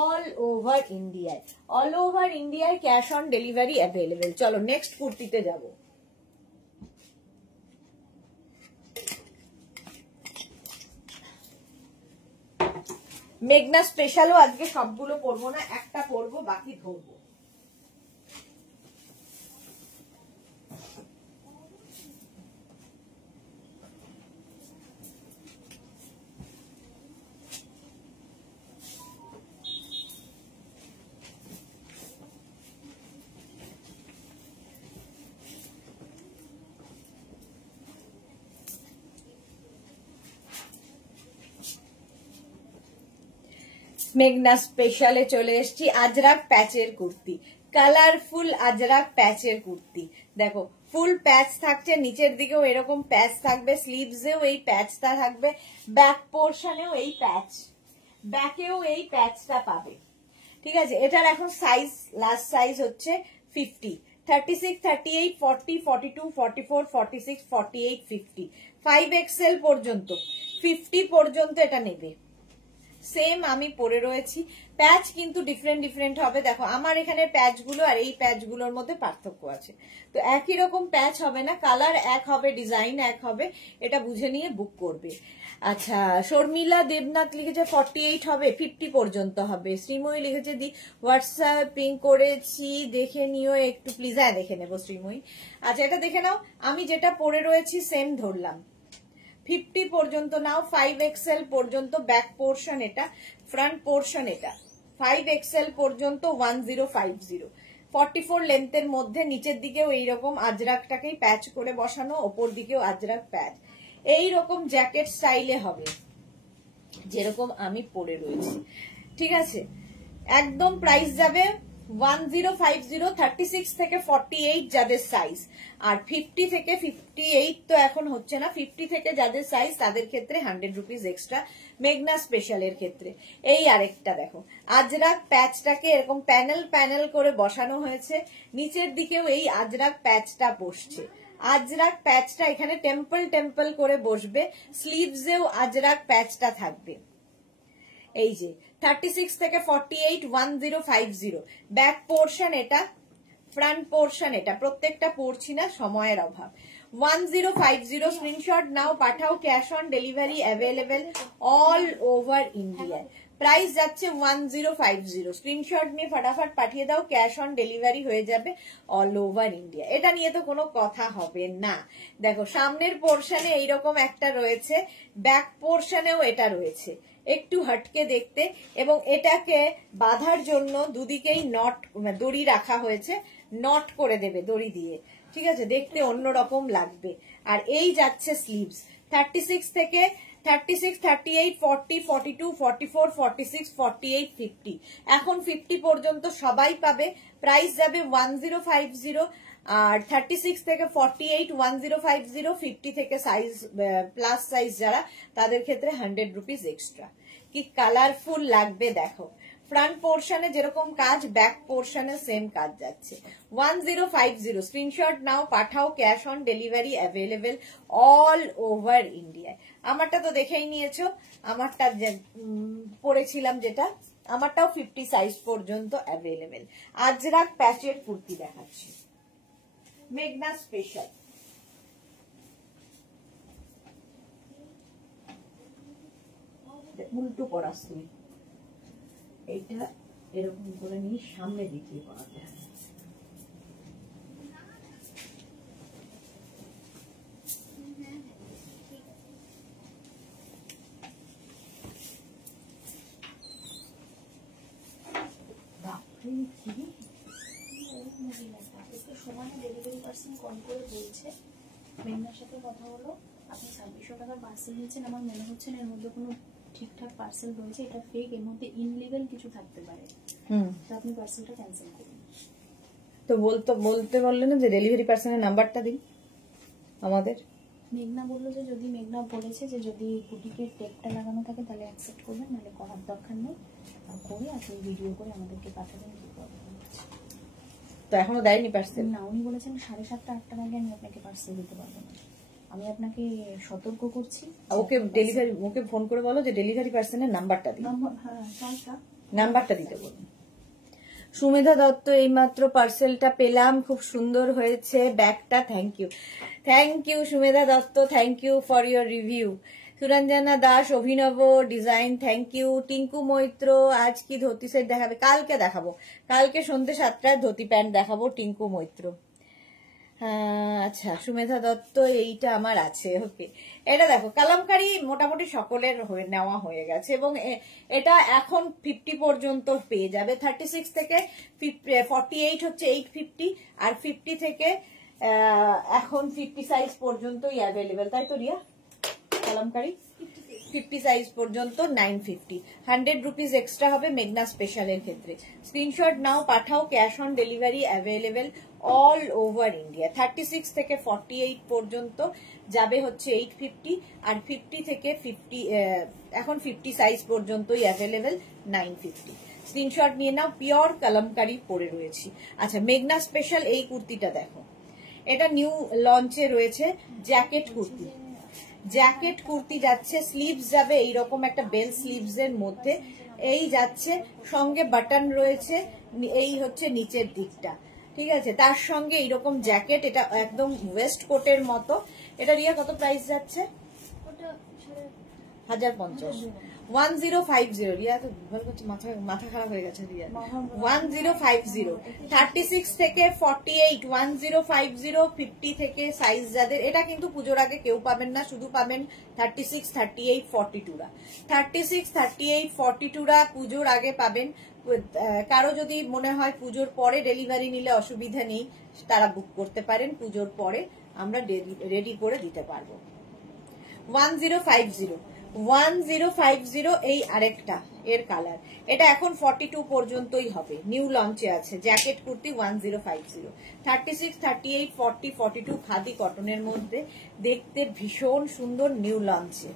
অল ওভার ইন্ডিয়ায়, অল ওভার ইন্ডিয়ায় ক্যাশ অন ডেলিভারি অ্যাভেলেবেল। চলো নেক্সট কুর্তিতে যাব। মেঘনা স্পেশালও আজকে সবগুলো পরবো না, একটা পরবো, বাকি ধরবো। মেঘনা স্পেশালে চলে এসেছি, আজরাক প্যাচের কুর্তি, কালারফুল আজরাক প্যাচের কুর্তি। দেখো ফুল প্যাচ থাকছে, নিচের দিকেও এরকম প্যাচ থাকবে, স্লিভসেও এই প্যাচটা থাকবে, ব্যাক পোর্শনেও এই প্যাচ, ব্যাকেও এই প্যাচটা পাবে। ঠিক আছে, এটার এখন সাইজ, লাস্ট সাইজ হচ্ছে 50, 36, 38, 40, 42, 44, 46, 48, 50। 5XL পর্যন্ত, 50 পর্যন্ত এটা নেবে। সেম আমি পরে রয়েছি, প্যাচ কিন্তু ডিফারেন্ট ডিফারেন্ট হবে। দেখো আমার এখানে প্যাচগুলো আর এই প্যাচগুলোর মধ্যে পার্থক্য আছে, তো একই রকম প্যাচ হবে না, কালার এক হবে, ডিজাইন এক হবে, এটা বুঝে নিয়ে বুক করবে। আচ্ছা শর্মিলা দেবনাথ লিখেছে 48 হবে, 50 পর্যন্ত হবে। শ্রীময়ী লিখেছে দি হোয়াটসঅ্যাপ পিং করেছি, দেখে নিও একটু প্লিজ। হ্যাঁ দেখে নেবো শ্রীময়ী। আচ্ছা এটা দেখে নাও, আমি যেটা পরে রয়েছি সেম ধরলাম, 50 পর্যন্ত নাও, 5XL পর্যন্ত ব্যাক পোর্শন এটা, ফ্রন্ট পোর্শন এটা, 5XL পর্যন্ত 1050, 44 লেন্থের মধ্যে, নিচের দিকেও এইরকম আজরাকটাকেই প্যাচ করে বসানো, ওপর দিকেও আজরাক প্যাচ, এইরকম জ্যাকেট স্টাইলে হবে যেরকম আমি পরে রয়েছি। ঠিক আছে, একদম প্রাইস যাবে 1050 36 থেকে 48 যাদের সাইজ, আর 50 থেকে 58 তো এখন হচ্ছে না, 50 থেকে যাদের সাইজ তাদের ক্ষেত্রে 100 রুপিস এক্সট্রা মেঘনা স্পেশালের ক্ষেত্রে। এই আরেকটা দেখো, আজরাক প্যাচটাকে এরকম প্যানেল প্যানেল করে বসানো হয়েছে, নিচের দিকেও এই আজরাক প্যাচটা বসছে। আজরাক প্যাচটা এখানে টেম্পল টেম্পল করে বসবে, স্লিভসেও আজরাক প্যাচটা থাকবে। এই যে 36 থেকে 48 1050, ব্যাক পোর্শন এটা, ফ্রন্ট পোর্শন এটা, প্রত্যেকটা পড়ছি না সময়ের অভাব। 1050 স্ক্রিনশট নাও, পাঠাও, cash on delivery available all over India. Price যাচ্ছে 1050, স্ক্রিনশট নিয়ে ফটাফট পাঠিয়ে দাও, ক্যাশ অন ডেলিভারি হয়ে যাবে অল ওভার ইন্ডিয়া। এটা নিয়ে তো কোনো কথা হবে না। দেখো সামনের পোর্শনে এইরকম একটা রয়েছে, ব্যাক পোর্শনেও এটা রয়েছে, একটু হটকে দেখতে, এবং এটাকে বাঁধার জন্য দুদিকেই নট দড়ি রাখা হয়েছে, নট করে দেবে দড়ি দিয়ে, ঠিক আছে, দেখতে অন্যরকম লাগবে। আর এই যাচ্ছে স্লিভস 36 থেকে 36, 38, 40, 42, 44, 46, 48, 50, এখন 50 পর্যন্ত সবাই পাবে। প্রাইস যাবে 1050, আর 36 থেকে 48 1050, 50 থেকে সাইজ প্লাস সাইজ যারা তাদের ক্ষেত্রে 100 রুপিস এক্সট্রা। কি কালারফুল লাগবে দেখো, ফ্রন্ট পোর্শনে যেরকম কাজ, ব্যাক পোর্শনে সেম কাজ যাচ্ছে। 1050 স্ক্রিনশট নাও, পাঠাও, cash on delivery available all over India. আমারটা তো দেখেই নিয়েছো, আমারটা পরেছিলাম যেটা, আমারটাও 50 সাইজ পর্যন্ত অ্যাভেলেবেল। আজরাক প্যাচের কুর্তি দেখাচ্ছি, মেঘনা স্পেশাল। উল্টো পরাস তুমি, এইটা এরকম করে নিয়ে সামনে দিকে পরাতে হবে। ডেলিভারি পার্সন কল করে বলছে মেঘনার সাথে কথা হলো, আপনি 2600 টাকার পার্সেল নিয়েছেন, আমার মনে হচ্ছে না এর মধ্যে কোনো ঠিকঠাক পার্সেল রয়েছে, এটা ফেক, এর মধ্যে ইনলিগাল কিছু থাকতে পারে, তো আপনি পার্সেলটা ক্যান্সেল করুন। তো বলতে বললেন না যে ডেলিভারি পার্সনের নাম্বারটা দিন আমাদের। মেঘনা বললো যে যদি মেঘনা বলেছে যে যদি বুটিকের টেপটা লাগানো থাকে তাহলে অ্যাকসেপ্ট করবেন, নাহলে করার দরকার নেই, করে আপনি ভিডিও করে আমাদেরকে পাঠাবেন। তো এখনো দেয়নি পার্সেল? না, উনি বলেছেন 7:30 8টার আগে আমি আপনাকে পার্সেল দিতে পারবো না। আমি আপনাকে সতর্ক করছি। ওকে ফোন করে বলো যে ডেলিভারি পার্সনের নাম্বারটা দিন, নাম্বারটা দিতে বলুন। সুমেধা দত্ত, এইমাত্র পার্সেলটা পেলাম, খুব সুন্দর হয়েছে ব্যাগটা, thank you Sumedha Dutta, thank you for your review. Suranjana Das, অভিনব design, thank you. Tinku Maitra, আজ কি ধুতি সেট দেখাবে? কালকে দেখাবো, কালকে সন্ধ্যে 7টায় ধুতি প্যান্ট দেখাবো, টিঙ্কু মৈত্র। আচ্ছা সুমেধা দত্ত, এইটা আমার আছে, ওকে। এটা দেখো কালামকারী মোটামুটি সকলের নেওয়া হয়ে গেছে, এবং এটা এখন 50 পর্যন্ত পেয়ে যাবে। 36 থেকে 48 হচ্ছে 850, আর 50 থেকে এখন 50 সাইজ পর্যন্তই অ্যাভেলেবেল, তাই তো রিয়া? কালামকারী 50 সাইজ পর্যন্ত 950, 100 রুপিস এক্সট্রা হবে মেঘনা স্পেশালের ক্ষেত্রে। স্ক্রিনশট নাও, পাঠাও, cash on delivery available all over India. 36 থেকে 48 পর্যন্ত যাবে হচ্ছে 850, আর 50 থেকে 50 এখন 50 সাইজ পর্যন্তই অ্যাভেলেবেল 950। স্ক্রিনশট নিয়ে নাও, পিওর কালামকারী পরে রয়েছি। আচ্ছা মেঘনা স্পেশাল এই কুর্তিটা দেখো, এটা নিউ লঞ্চে রয়েছে, জ্যাকেট কুর্তি। জ্যাকেট কুর্তি যাচ্ছে, স্লিভস যাবে এইরকম একটা বেল স্লিভস এর মধ্যে, এই যাচ্ছে, সঙ্গে বাটন রয়েছে, এই হচ্ছে নিচের দিকটা, ঠিক আছে, তার সঙ্গে এইরকম জ্যাকেট, এটা একদম ওয়েস্ট কোটের মতো। এটা রিয়া কত প্রাইস যাচ্ছে? 1050। 1050 রিয়া তো ভুল করছে, মাথা খারাপ হয়ে গেছে রিয়া। 1050, 36 থেকে 48 1050, 50 থেকে সাইজ যাদের, এটা কিন্তু পুজোর আগে কেউ পাবেন না, শুধু পাবেন 36, 38, 42রা। 36, 38, 42রা পুজোর আগে পাবেন। কারো যদি মনে হয় পুজোর পরে ডেলিভারি নিলে অসুবিধা নেই, তারা বুক করতে পারেন, পুজোর পরে আমরা রেডি করে দিতে পারবো। 1050 1050 এই আরেকটা এর কালার, এটা এখন 42 পর্যন্তই হবে, নিউ লঞ্চে আছে জ্যাকেট কুর্তি 1050, 36, 38, 40, 42 খাদি কটনের মধ্যে, দেখতে ভীষণ সুন্দর, নিউ লঞ্চে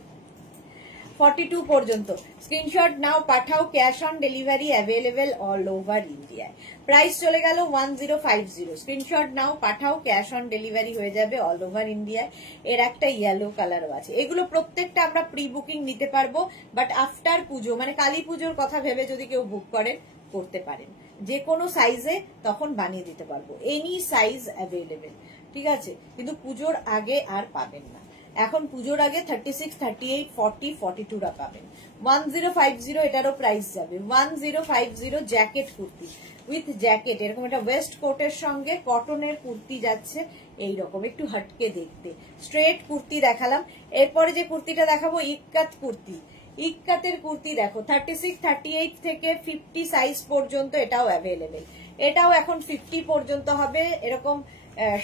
42 পর্যন্ত। স্ক্রিনশট নাও, পাঠাও, cash on delivery available all over ইন্ডিয়ায়। প্রাইস চলে গেল 1050। স্ক্রিনশট নাও, পাঠাও, ক্যাশ অন ডেলিভারি হয়ে যাবে অল ওভার ইন্ডিয়ায়। এর একটা ইয়েলো কালারও আছে। এগুলো প্রত্যেকটা আমরা প্রি বুকিং নিতে পারবো, বাট আফটার পুজো মানে কালী পুজোর কথা ভেবে যদি কেউ বুক করেন করতে পারেন, যে কোনো সাইজে তখন বানিয়ে দিতে পারবো, এনি সাইজ অ্যাভেলেবেল, ঠিক আছে। কিন্তু পুজোর আগে আর পাবেন না, এখন পুজোর আগে 36, 38, 40, 42 পাবেন। 1050 এটারও প্রাইস যাবে 1050। জ্যাকেট কুর্তি উইথ জ্যাকেট, এরকম একটা ওয়েস্ট কোটের সঙ্গে কটনের কুর্তি যাচ্ছে, এইরকম একটু হটকে দেখতে। স্ট্রেট কুর্তি দেখালাম, এরপরে যে কুর্তিটা দেখাবো ইক্কাত কুর্তি। ইক্কাতের কুর্তি দেখো 36, 38 থেকে 50 সাইজ পর্যন্ত এটাও অ্যাভেলেবেল। এটাও এখন 50 পর্যন্ত হবে। এরকম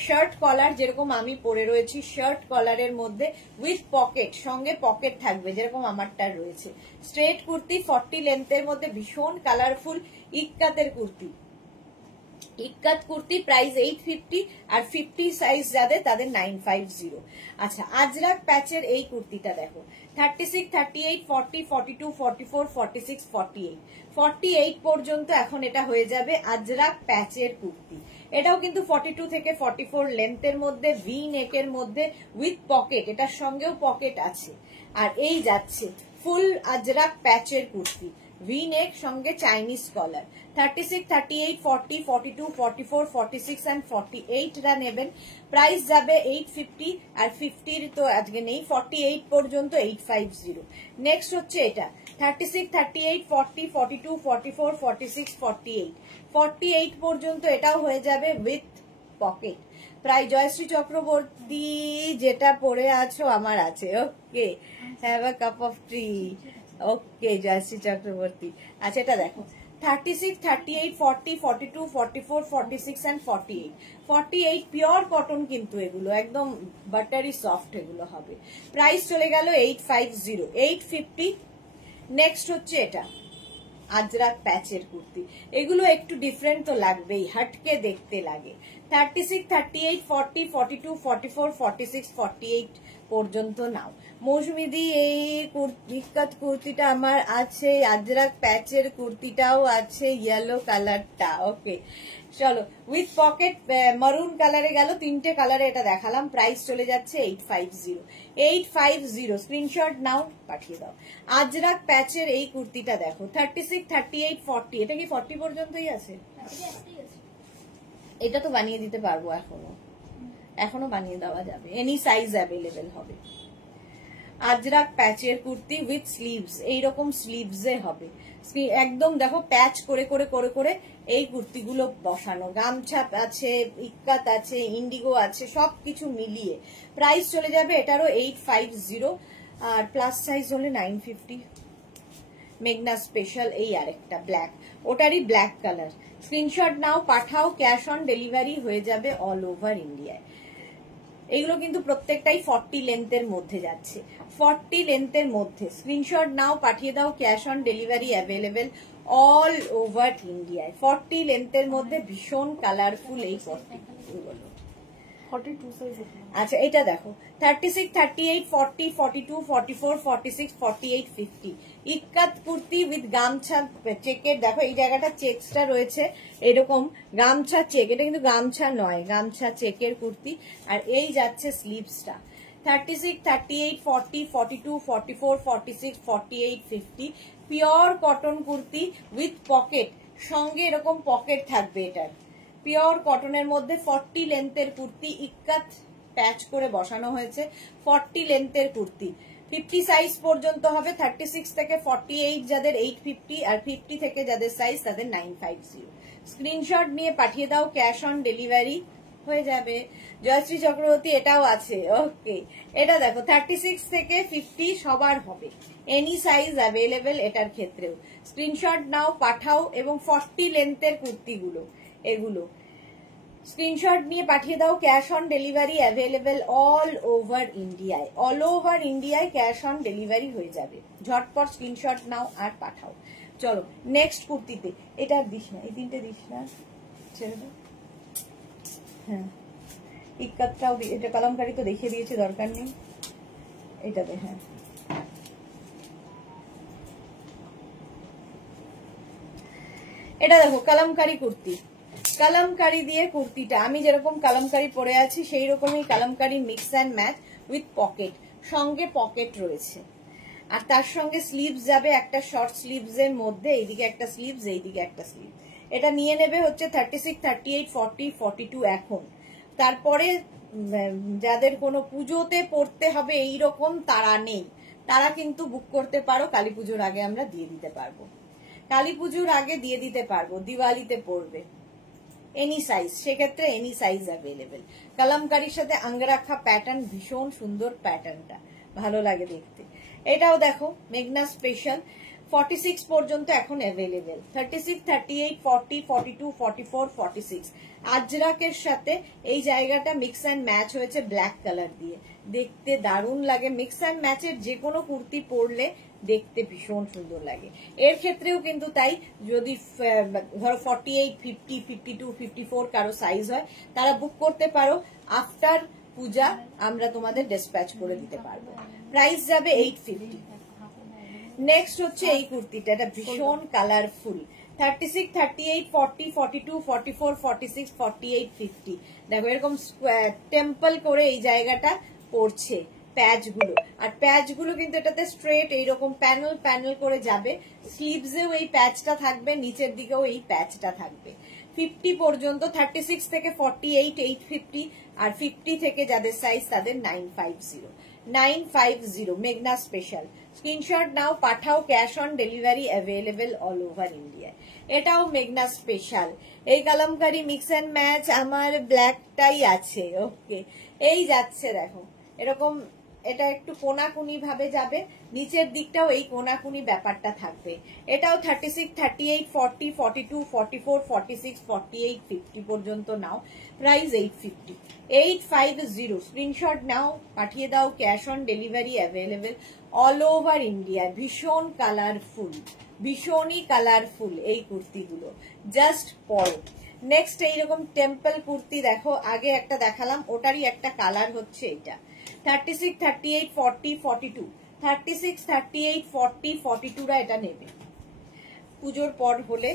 শার্ট কলার, যেরকম আমি পরে রয়েছি শার্ট কলারের মধ্যে উইথ পকেট, সঙ্গে পকেট থাকবে যেরকম আমারটার রয়েছে। স্ট্রেট কুর্তি 40 লেন্থের মধ্যে, ভীষণ কালারফুল ইক্কাতের কুর্তি। ইক্কাত কুর্তি প্রাইস 850, আর 50 সাইজ যাদের তাদের 950। আচ্ছা, আজরাক প্যাচের এই কুর্তিটা দেখো 36, 38, 40, 42, 44, 46, 48, 48 পর্যন্ত এখন এটা হয়ে যাবে আজরাক প্যাচের কুর্তি। এটাও কিন্তু 42 থেকে 44 লেন্থের মধ্যে, ভি নেকের মধ্যে উইথ পকেট, এটার সঙ্গেও পকেট আছে। আর এই যাচ্ছে ফুল আজরাক প্যাচের কুর্তি, ভি নেক সঙ্গে চাইনিজ কলার। 36, 38, 40, 42, 44, 46 and 48 রা নেবেন। প্রাইস যাবে 850, আর 50 তো আজকে নেই, 48 পর্যন্ত 850। নেক্সট হচ্ছে এটা 36, 38, 40, 42, 44, 46, 48, 48 পর্যন্ত এটাও হয়ে যাবে উইথ পকেট। প্রায় জয়শ্রী চক্রবর্তী যেটা পরে আছো আমার আছে, ওকে, হ্যাভ আ কাপ অফ টি, ওকে জয়শ্রী চক্রবর্তী। আচ্ছা, এটা দেখো 36, 38, 40, 42, 44, 46 and 48, 48 পিওর কটন, কিন্তু এগুলো একদম বাটারি সফট এগুলো হবে। প্রাইস চলে গেল 850, 850। নেক্সট হচ্ছে এটা আজরাক প্যাচের কুর্তি, এগুলো একটু ডিফারেন্ট তো লাগবেই, হটকে দেখতে লাগে। 36, 38, 40, 42, 44, 46, 48 পর্যন্ত নাও। মৌসুমিদি এই ইক্কাত কুর্তিটা আমার আছে, আজরাক প্যাচের কুর্তিটাও আছে, ইয়েলো কালারটা, ওকে। চলো, উইথ পকেট মারুন কালারে গেল, তিনটে কালারে এটা দেখালাম। প্রাইস চলে যাচ্ছে 850, 850। স্ক্রিনশট নাও, পাঠিয়ে দাও। আজরাক প্যাচের এই কুর্তিটা দেখো 36, 38, 40, এটা কি 40 পর্যন্তই আছে? এটা তো বানিয়ে দিতে পারবো, এখনো বানিয়ে দেওয়া যাবে, এনি সাইজ অ্যাভেলেবেল হবে। আজরাক প্যাচের কুর্তি উইথ স্লিভস, এইরকম স্লিভসে হবে, একদম দেখো প্যাচ করে করে করে করে এই কুর্তিগুলো বসানো। গামছা আছে, ইক্কাত আছে, ইন্ডিগো আছে, সবকিছু মিলিয়ে প্রাইস চলে যাবে এটারও 850, আর প্লাস সাইজ হলে 950। মেঘনা স্পেশাল এই আরেকটা ব্ল্যাক, ওটারই ব্ল্যাক কালার। স্ক্রিনশট নাও, পাঠাও, ক্যাশ অন ডেলিভারি হয়ে যাবে অল ওভার ইন্ডিয়ায়। এগুলো কিন্তু প্রত্যেকটাই 40 লেন্থের মধ্যে যাচ্ছে, 40 লেন্থের মধ্যে। স্ক্রিনশট নাও, পাঠিয়ে দাও, cash on delivery available all over ইন্ডিয়ায়। 40 লেন্থের মধ্যে ভীষণ কালারফুল এই কুর্তিগুলো। 42 সাইজ। আচ্ছা, এটা দেখো 36, 38, 40, 42, 44, 46, 48, 50। ইক্কাত কুর্তি উইথ গামছা চেকের, দেখো এই জায়গাটা চেকসটা রয়েছে, এরকম গামছা চেক, এটা কিন্তু গামছা নয়, গামছা চেকের কুর্তি। আর এই যাচ্ছে স্লিভসটা 36, 38, 40, 42, 44, 46, 48, 50। Pure cotton kurti with pocket, সঙ্গে এরকম পকেট থাকবে এটার। পিওর কটনের মধ্যে 40 লেন্থের কুর্তি, ইক্কাত প্যাচ করে বসানো হয়েছে, 40 লেন্থের কুর্তি। 50 সাইজ পর্যন্ত হবে, 36 থেকে 48 যাদের 850, আর 50 থেকে যাদের সাইজ তাদের 950। স্ক্রিনশট নিয়ে পাঠিয়ে দাও, ক্যাশ অন ডেলিভারি হয়ে যাবে। জয়শ্রী চক্রবর্তী এটাও আছে, ওকে। এটা দেখো 36 থেকে 50 সবার হবে, এনি সাইজ অ্যাভেলেবেল এটার ক্ষেত্রেও। স্ক্রিনশট নাও, পাঠাও, এবং 40 লেন্থের কুর্তিগুলো এগুলো স্ক্রিনশট নিয়ে পাঠিয়ে দাও। Cash on delivery available all over ইন্ডিয়ায়, অল ওভার ইন্ডিয়ায় ক্যাশ অন ডেলিভারি হয়ে যাবে। ঝটপট স্ক্রিনশট নাও আর পাঠাও। চলো নেক্সট কুর্তিতে, এটা দিস না, এই তিনটে দিস না, ছেড়ে দাও। হ্যাঁ ইক্কাতটাও, এটা কালামকারি তো দেখিয়ে দিয়েছে, দরকার নেই, এটা দে। হ্যাঁ এটা দেখো কালামকারি কুর্তি, কালামকারি দিয়ে কুর্তিটা আমি যেরকম কালামকারি পরে আছি সেই রকমই kalamkari mix and match with pocket, সঙ্গে পকেট রয়েছে। আর তার সঙ্গে স্লিভস যাবে একটা শর্ট স্লিভস এর মধ্যে, এইদিকে একটা স্লিভস, এইদিকে একটা স্লিভ। এটা নিয়ে নেবে হচ্ছে 36, 38, 40, 42 এখন। তারপরে যাদের কোনো পুজোতে পড়তে হবে এইরকম তারা নেই, তারা কিন্তু বুক করতে পারো, কালী পুজোর আগে আমরা দিয়ে দিতে পারবো, কালী পুজোর আগে দিয়ে দিতে পারবো, দিওয়ালিতে পড়বে এনি সাইজ, সেক্ষেত্রে এনি সাইজ অ্যাভেলেবেল। কালামকারির সাথে আঙ্গরাখা প্যাটার্ন, ভীষণ সুন্দর প্যাটার্নটা, ভালো লাগে দেখতে। এটাও দেখো মেঘনা স্পেশাল, 46 পর্যন্ত এখন অ্যাভেলেবেল, 36, 38, 40, 42, 44, 46। আজরাকের সাথে এই জায়গাটা মিক্স অ্যান্ড ম্যাচ হয়েছে ব্ল্যাক কালার দিয়ে, দেখতে দারুণ লাগে। মিক্স অ্যান্ড ম্যাচের যে কোনো কুর্তি পরলে দেখতে ভীষণ সুন্দর লাগে। এর ক্ষেত্রেও কিন্তু তাই, যদি ধরো 48, 50, 52, 54 কারো সাইজ হয় তারা বুক করতে পারো, আফটার পূজা আমরা তোমাদের ডিসপ্যাচ করে দিতে পারবো। প্রাইস যাবে 850। নেক্সট হচ্ছে এই কুর্তিটা, এটা ভীষণ কালারফুল, 36, 38, 40, 42, 44, 46, 48, 50। দেখো এরকম টেম্পল করে এই জায়গাটা পড়ছে প্যাচগুলো, আর প্যাচগুলো কিন্তু এটাতে স্ট্রেট এইরকম প্যানেল প্যানেল করে যাবে, স্লিভসেও এই প্যাচটা থাকবে, নিচের দিকেও এই প্যাচটা থাকবে। 50 পর্যন্ত, 36 থেকে 48, 850, আর 50 থেকে যাদের সাইজ তাদের 950, 950 মেঘনা স্পেশাল। স্ক্রিনশট নাও পাঠাও, cash on delivery available all over India. এটাও মেঘনা স্পেশাল, এই কালামকারি মিক্স অ্যান্ড ম্যাচ আমার ব্ল্যাকটাই আছে। ওকে এই যাচ্ছে দেখো এরকম, এটা একটু কোনাকুনি ভাবে যাবে, নিচের দিকটাও এই কোনাকুনি ব্যাপারটা থাকবে। এটাও 36, 38, 40, 42, 44, 46, 48, 50 পর্যন্ত নাও। প্রাইস 850, 850। স্ক্রিনশট নাও পাঠিয়ে দাও, cash on delivery available all over India. ভীষণ কালারফুল, ভীষণই কালারফুল এই কুর্তিগুলো, জাস্ট পরো। নেক্সট এইরকম টেম্পল কুর্তি দেখো, আগে একটা দেখালাম ওটারই একটা কালার হচ্ছে এটা, 36, 38, 40, 42, 36, 38, 40, 42রা এটা নেবে। পুজোর পর হলে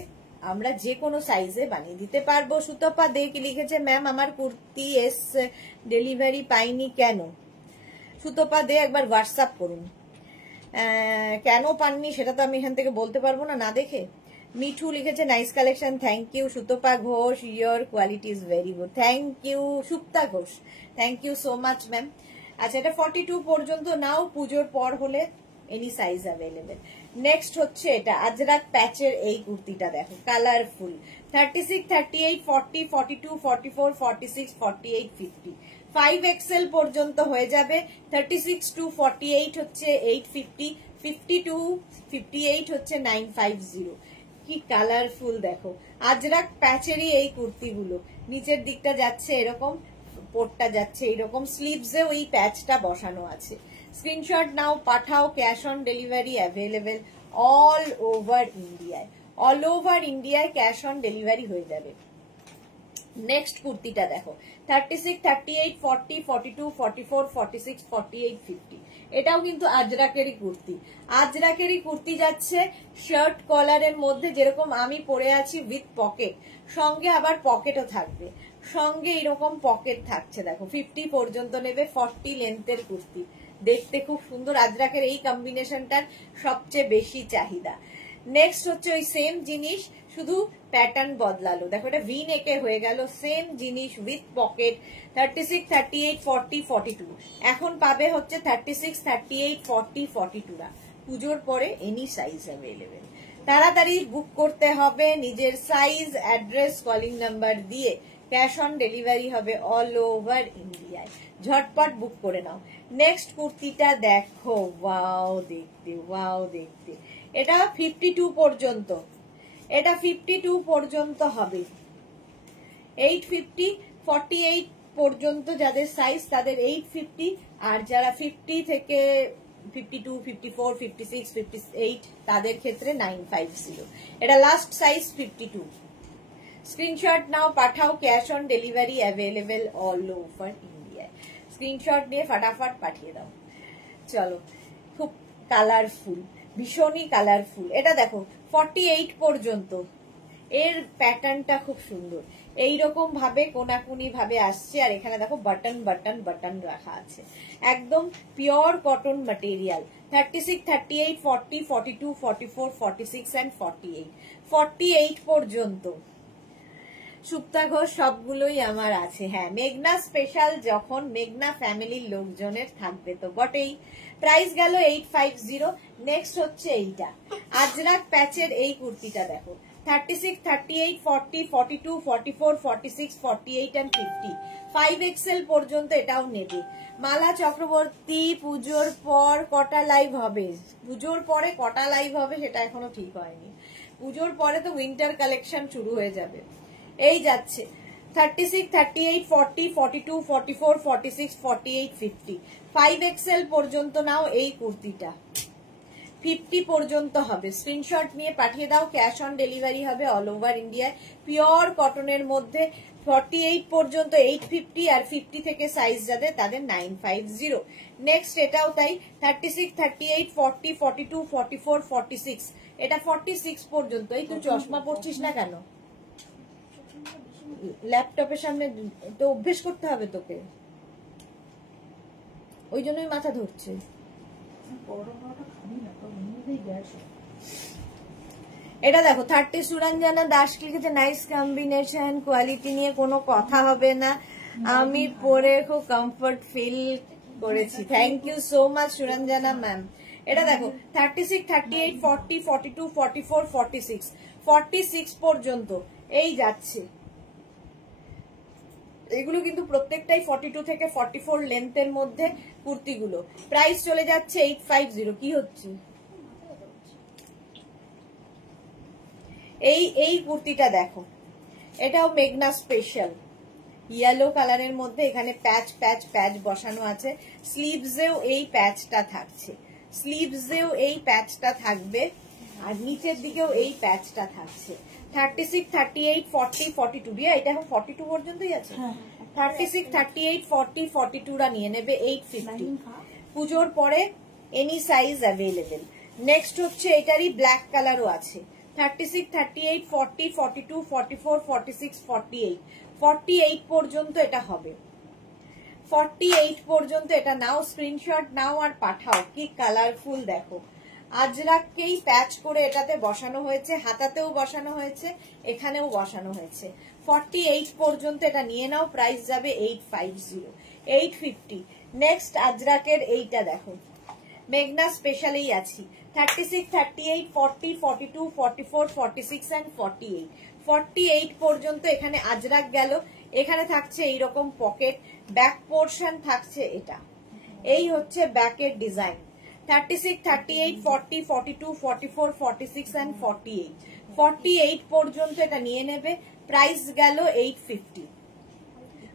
আমরা যে কোনো সাইজে বানিয়ে দিতে পারবো। সুতপা দে কি লিখেছে, ম্যাম আমার কুর্তি এস ডেলিভারি পাইনি কেন? সুতপা দে একবার হোয়াটসঅ্যাপ করুন, কেন পাননি সেটা তো আমি এখান থেকে বলতে পারবো না, না দেখে। মিঠু লিখেছে nice collection, thank you. Sutapa Ghosh, your quality is very good, thank you. Supta Ghosh, thank you so much ma'am. আচ্ছা এটা 42 পর্যন্ত নাও, পুজোর পর হলে এনি সাইজ অ্যাভেলেবেল। নেক্সট হচ্ছে এটা আজরাক প্যাচের এই কুর্তিটা দেখো কালারফুল, 36, 38, 40, 42, 44, 46, 48, 50, 5XL পর্যন্ত হয়ে যাবে। 36 to 48 হচ্ছে 850, 52, 58 হচ্ছে 950। কি কালারফুল দেখো, আজরাক প্যাচেরই এই কুর্তিগুলো, নিচের দিকটা যাচ্ছে এরকম, পোটটা যাচ্ছে এইরকম, স্লিভসেও এই প্যাচটা বসানো আছে। স্ক্রিনশট নাও পাঠাও, cash on delivery available all over ইন্ডিয়ায়, অল ওভার ইন্ডিয়ায় ক্যাশ অন ডেলিভারি হয়ে যাবে। নেক্সট কুর্তিটা দেখো, 36, 38, 40, 42, 44, 46, 48, 50। এটাও কিন্তু আজরাকেরই কুর্তি, আজরাকেরই কুর্তি যাচ্ছে শার্ট কলারের মধ্যে, যেরকম আমি পরে আছি উইথ পকেট, সঙ্গে আবার পকেটও থাকবে, সঙ্গে এরকম পকেট থাকছে দেখো। 50 পর্যন্ত নেবে, 40 লেন্থের কুর্তি, দেখতে খুব সুন্দর। আজরাকের এই কম্বিনেশনটার সবচেয়ে বেশি চাহিদা। নেক্সট হচ্ছে ওই সেম জিনিস, শুধু প্যাটার্ন বদলালো, দেখো এটা ভি নেকে হয়ে গেল, সেম জিনিস উইথ পকেট, 36, 38, 40, 42। এখন পাবে হচ্ছে 36, 38, 40, 42রা, পুজোর পরে এনি সাইজ অ্যাভেলেবেল। তাড়াতাড়ি বুক করতে হবে, নিজের সাইজ, অ্যাড্রেস, কলিং নাম্বার দিয়ে ক্যাশ অন ডেলিভারি হবে অল ওভার ইন্ডিয়ায়, ঝটপট বুক করে নাও। নেক্সট কুর্তিটা দেখো, ওয়াও দেখতে, ওয়াও দেখতে, এটা 52 পর্যন্ত, এটা 52 পর্যন্ত হবে। 850, 48 পর্যন্ত যাদের সাইজ তাদের 850, আর যারা 50 থেকে 52, 54, 56, 58 তাদের ক্ষেত্রে 950। এটা লাস্ট সাইজ 52। স্ক্রিনশট নাও, পাঠাও, cash on delivery available all over ইন্ডিয়ায়। স্ক্রিনশট নিয়ে ফাটাফাট পাঠিয়ে দাও। চলো, খুব কালারফুল, ভীষণই কালারফুল। এটা দেখো 48 পর্যন্ত, এর প্যাটার্নটা খুব সুন্দর, এইরকম ভাবে কোনাকুনি ভাবে আসছে। আর এখানে দেখো বাটন বাটন বাটন রাখা আছে, একদম পিওর কটন ম্যাটেরিয়াল। 36, 38, 40, 42, 44, 46 and 48, 48 পর্যন্ত সুপ্তা ঘোষ সবগুলোই আমার আছে। হ্যাঁ, মেঘনা স্পেশাল, যখন মেঘনা ফ্যামিলির লোকজনের থাকবে তো বটেই। প্রাইস গেল 850। নেক্সট হচ্ছে এইটা, আজরাক প্যাচের এই কুর্তিটা দেখো। 36, 38, 40, 42, 44, 46, 48 and 50, 5XL পর্যন্ত এটাও নেবে। মালা চক্রবর্তী, পুজোর পর কটা লাইভ হবে? পুজোর পরে কটা লাইভ হবে সেটা এখনো ঠিক হয়নি। পুজোর পরে তো উইন্টার কালেকশন শুরু হয়ে যাবে। এই যাচ্ছে 36, 38, 40, 42, 44, 46, 48, 50, 5XL পর্যন্ত নাও এই কুর্তিটা। 50 পর্যন্ত হবে। স্ক্রিনশট নিয়ে পাঠিয়ে দাও, ক্যাশ অন ডেলিভারি হবে অল ওভার ইন্ডিয়ায়। পিওর কটনের মধ্যে 48 পর্যন্ত 850, আর 50 থেকে সাইজ যাদের তাদের 950। নেক্সট এটাও তাই, 36, 38, 40, 42, 44, 46, এটা 46 পর্যন্ত। এই তুই চশমা পরছিস না কেন? ল্যাপটপের সামনে তো অভ্যেস করতে হবে তোকে, ওই জন্যই মাথা ধরছে। এটা দেখো 30, সুরঞ্জনা দাস লিখেছে নাইস কম্বিনেশন, কোয়ালিটি নিয়ে কোনো কথা হবে না, আমি পরে খুব কমফর্ট ফিল করেছি। Thank you so much Suranjana ma'am. এটা দেখো 36, 38, 40, 42, 44, 46, 46 পর্যন্ত এই যাচ্ছে। এগুলো কিন্তু প্রত্যেকটাই 42 থেকে 44 লেন্থের মধ্যে কুর্তিগুলো। প্রাইস চলে যাচ্ছে 850। কি হচ্ছে? এই কুর্তিটা দেখো, এটাও মেঘনা স্পেশাল, ইয়েলো কালারের মধ্যে এখানে প্যাচ প্যাচ প্যাচ বসানো আছে। স্লিভসেও এই প্যাচটা থাকছে, স্লিভসেও এই প্যাচটা থাকবে, আর নিচের দিকেও এই প্যাচটা থাকছে। 36, 38, 40, 42, রিয়া এটা এখন 42 পর্যন্তই আছে। 36, 38, 40, 42 রা নিয়ে নেবে 850। পুজোর পরে এনি সাইজ অ্যাভেলেবেল। নেক্সট হচ্ছে এটারই ব্ল্যাক কালারও আছে। 36, 38, 40, 42, 44, 46, 48, 48 পর্যন্ত এটা হবে। 48 পর্যন্ত এটা নাও, স্ক্রিনশট নাও আর পাঠাও। কি কালারফুল দেখো, আজরাককেই প্যাচ করে এটাতে বসানো হয়েছে, হাতাতেও বসানো হয়েছে, এখানেও বসানো হয়েছে। 48 পর্যন্ত এটা নিয়ে নাও, প্রাইস যাবে 850, 850। নেক্সট আজরাকের এইটা দেখো, মেঘনা স্পেশালেই আছি। 36, 38, 40, 42, 44, 46 and 48, 48 পর্যন্ত এখানে আজরাক গেল। এখানে থাকছে এইরকম পকেট, ব্যাক পোর্শন থাকছে এটা, এই হচ্ছে ব্যাকের ডিজাইন। 36, 38, 40, 42, 44, 46 and 48, 48 পর্যন্ত এটা নিয়ে নেবে। প্রাইস গেল 850।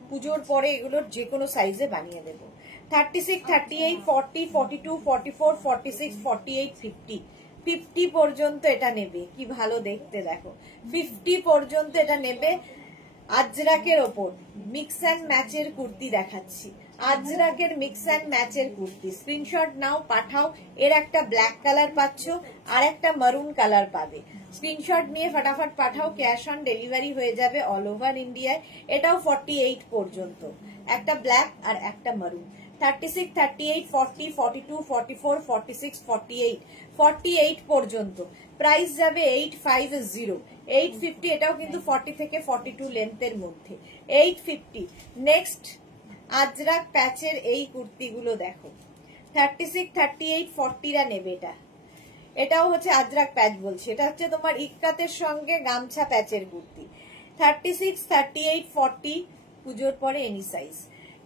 পুজোর পরে এগুলোর যে কোনো সাইজে বানিয়ে দেবো। 36, 38, 40, 42, 44, 46, 48, 50, 50 পর্যন্ত এটা নেবে। কি ভালো দেখতে দেখো, 50 পর্যন্ত এটা নেবে। আজরাকের ওপর মিক্স অ্যান্ড ম্যাচের কুর্তি দেখাচ্ছি, আজরাকের মিক্স অ্যান্ড ম্যাচের কুর্তি। স্ক্রিনশট নাও, পাঠাও। এর একটা ব্ল্যাক কালার পাচ্ছ, আর একটা মারুন কালার পাবে। স্ক্রিনশট নিয়ে ফটাফট পাঠাও, ক্যাশ অন ডেলিভারি হয়ে যাবে অল ওভার ইন্ডিয়ায়। এটাও 48 পর্যন্ত, একটা ব্ল্যাক আর একটা মারুন। 36, 38, 40, 42, 44, 46, 48, 48 পর্যন্ত। প্রাইস যাবে 850, 850। এটাও কিন্তু 40 থেকে 42 লেন্থের মধ্যে, 850। নেক্সট আজরাক প্যাচের এই কুর্তিগুলো দেখো, 36, 38, 40 রা নেবে এটা। এটাও হচ্ছে আজরাক প্যাচ বলছে, এটা হচ্ছে তোমার ইক্কাতের সঙ্গে গামছা প্যাচের কুর্তি। 36, 38, 40, পুজোর পরে এনি সাইজ।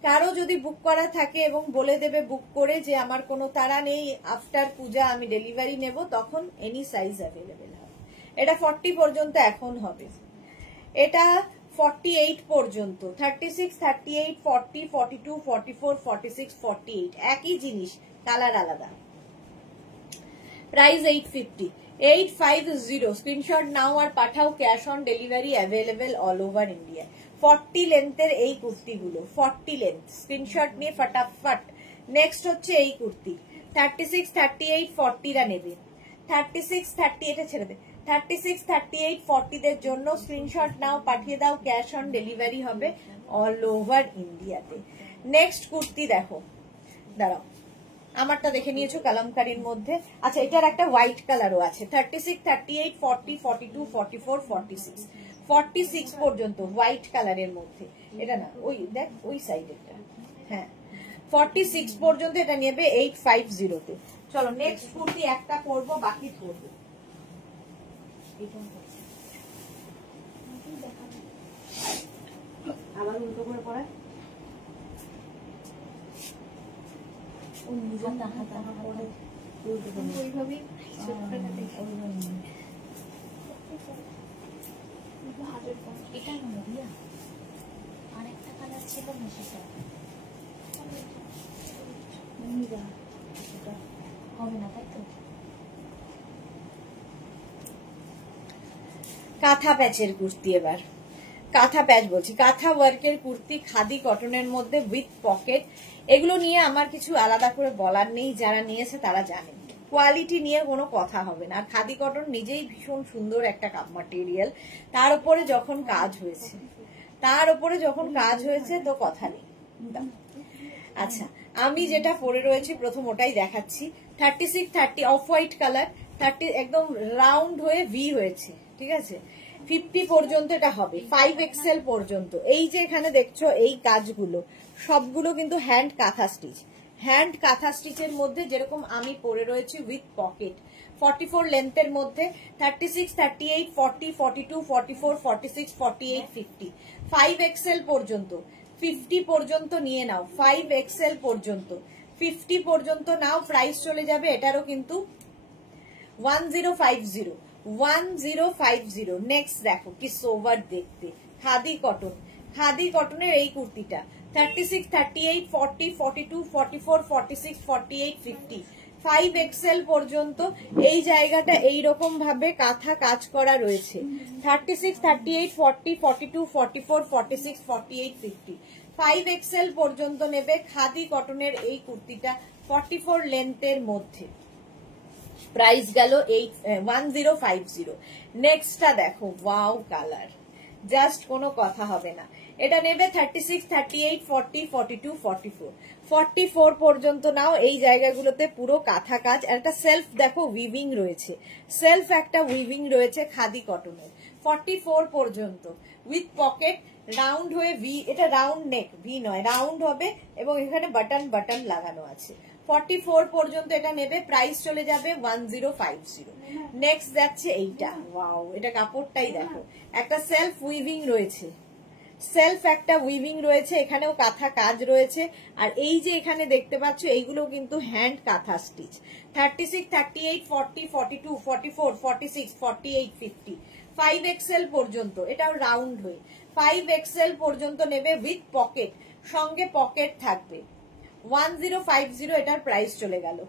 কারো যদি বুক করা থাকে এবং বলে দেবে বুক করে যে আমার কোনো তাড়া নেই, আফটার পূজা আমি ডেলিভারি নেব, তখন এনি সাইজ অ্যাভেলেবেল হবে। এটা 40 পর্যন্ত এখন হবে। এটা 48 পর্যন্ত, 36, 38, 40, 42, 44, 46, 48 একই জিনিস, কালার আলাদা। প্রাইস 850, 850। স্ক্রিনশট নাও আর পাঠাও, cash on delivery available all over India. 40 লেন্থের এই কুর্তিগুলো, 40 লেন্থ, স্ক্রিনশট নিয়ে ফটাফট। নেক্সট হচ্ছে এই কুর্তি, 36, 38, 40রা নেবে, 36, 30 এটা ছেড়ে দে, 36, 38, 40 দের জন্য স্ক্রিনশট নাও, পাঠিয়ে দাও, ক্যাশ অন ডেলিভারি হবে অল ওভার ইন্ডিয়াতে। নেক্সট কুর্তি দেখো, দাঁড়াও, আমারটা দেখে নিয়েছো কালামকারীর মধ্যে। আচ্ছা, এটার একটা হোয়াইট কালারও আছে, 36, 38, 40, 42, 44, 46, 46 পর্যন্ত হোয়াইট কালারের মধ্যে। এটা না, ওই দেখ ওই সাইডেরটা, হ্যাঁ 46 পর্যন্ত এটা নেবে 850-তে। চলো নেক্সট কুর্তি একটা পরবো, বাকি ধরবো। আবার উল্টো করে পড়ায়, আরেকটা কালার ছিল না, সেটা হবে না, তাই তো? কাঁথা প্যাচের কুর্তি, এবার কাঁথা প্যাচ বলছি, কাঁথা ওয়ার্কের কুর্তি, খাদি কটনের মধ্যে উইথ পকেট। এগুলো নিয়ে আমার কিছু আলাদা করে বলার নেই, যারা নিয়েছে তারা জানেন, কোয়ালিটি নিয়ে কোনো কথা হবে না। আর খাদি কটন নিজেই ভীষণ সুন্দর একটা ম্যাটেরিয়াল, তার উপরে যখন কাজ হয়েছে, তো কথা নেই। আচ্ছা, আমি যেটা পরে রয়েছি প্রথম ওটাই দেখাচ্ছি, 36, 30 অফ হোয়াইট কালার, 30 একদম রাউন্ড হয়ে ভি হয়েছে, ঠিক আছে। 50 পর্যন্ত এটা হবে, 5XL পর্যন্ত। এই যে এখানে দেখছো এই কাজগুলো সবগুলো কিন্তু হ্যান্ড কাঁথা স্টিচ, হ্যান্ড কাঁথা স্টিচের মধ্যে, যেরকম আমি পরে রয়েছি উইথ পকেট। 44 লেন্থের মধ্যে, 36, 38, 40, 42, 44, 46, 48, 50, 5XL পর্যন্ত। 50 পর্যন্ত নিয়ে নাও, 5XL পর্যন্ত, 50 পর্যন্ত নাও। প্রাইস চলে যাবে এটারও কিন্তু 1050, 1050। নেক্সট দেখো কি সোভার দেখতে, খাদি কটন, খাদি কটনের এই কুর্তিটা, 36, 38, 40, 42, 44, 46, 48, 50, 5XL পর্যন্ত। এই জায়গাটা এইরকম ভাবে কাঁথা কাজ করা রয়েছে, 36, 38, 40, 42, 44, 46, 48, 50, 5XL পর্যন্ত নেবে খাদি কটনের এই কুর্তিটা 44 লেন্থের মধ্যে। প্রাইস গেল 1050। নেক্সটটা দেখো, ওয়াও কালার, জাস্ট কোনো কথা হবে না। এটা নেবে 36, 38, 40, 42, 44, 44 পর্যন্ত নাও। এই জায়গাগুলোতে পুরো কাঁথা কাজ, একটা সেলফ দেখো উইভিং রয়েছে, সেলফ একটা উইভিং রয়েছে খাদি কটনের। 44 পর্যন্ত উইথ পকেট, রাউন্ড হয়ে ভি, এটা রাউন্ড নেক, ভি নয় রাউন্ড হবে, এবং এখানে বাটন বাটন লাগানো আছে। 44 পর্যন্ত এটা নেবে, প্রাইস চলে যাবে 1050। নেক্সট যাচ্ছে এইটা, ওয়াও, এটা কাপড়টাই দেখো, একটা সেলফ উইভিং রয়েছে, সেলফ একটা উইভিং রয়েছে, এখানেও কাঁথা কাজ রয়েছে। আর এই যে এখানে দেখতে পাচ্ছ এইগুলো কিন্তু হ্যান্ড কাঁথা স্টিচ। 36, 38, 40, 42, 44, 46, 48, 50, 5XL পর্যন্ত, এটাও রাউন্ড হয়ে 5XL পর্যন্ত নেবে উইথ পকেট, সঙ্গে পকেট থাকবে। 1050 এটার প্রাইস চলে গেল,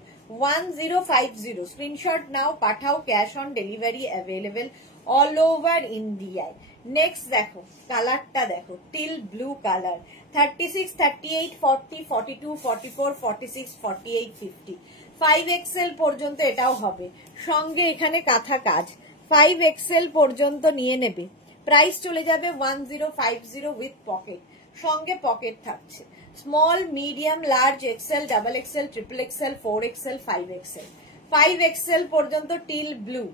1050। স্ক্রিনশট নাও, পাঠাও, cash on delivery available all over ইন্ডিয়ায়। নেক্সট দেখো কালারটা দেখো, টিল ব্লু কালার, 36, 38, 40, 42, 44, 46, 48, 50, 5XL পর্যন্ত এটাও হবে, সঙ্গে এখানে কাঁথা কাজ। 5XL পর্যন্ত নিয়ে নেবে, প্রাইস চলে যাবে 1050 উইথ পকেট, সঙ্গে পকেট থাকছে। Small, medium, large, XL, double XL, triple XL, 4XL, 5XL, 5XL পর্যন্ত টিল ব্লু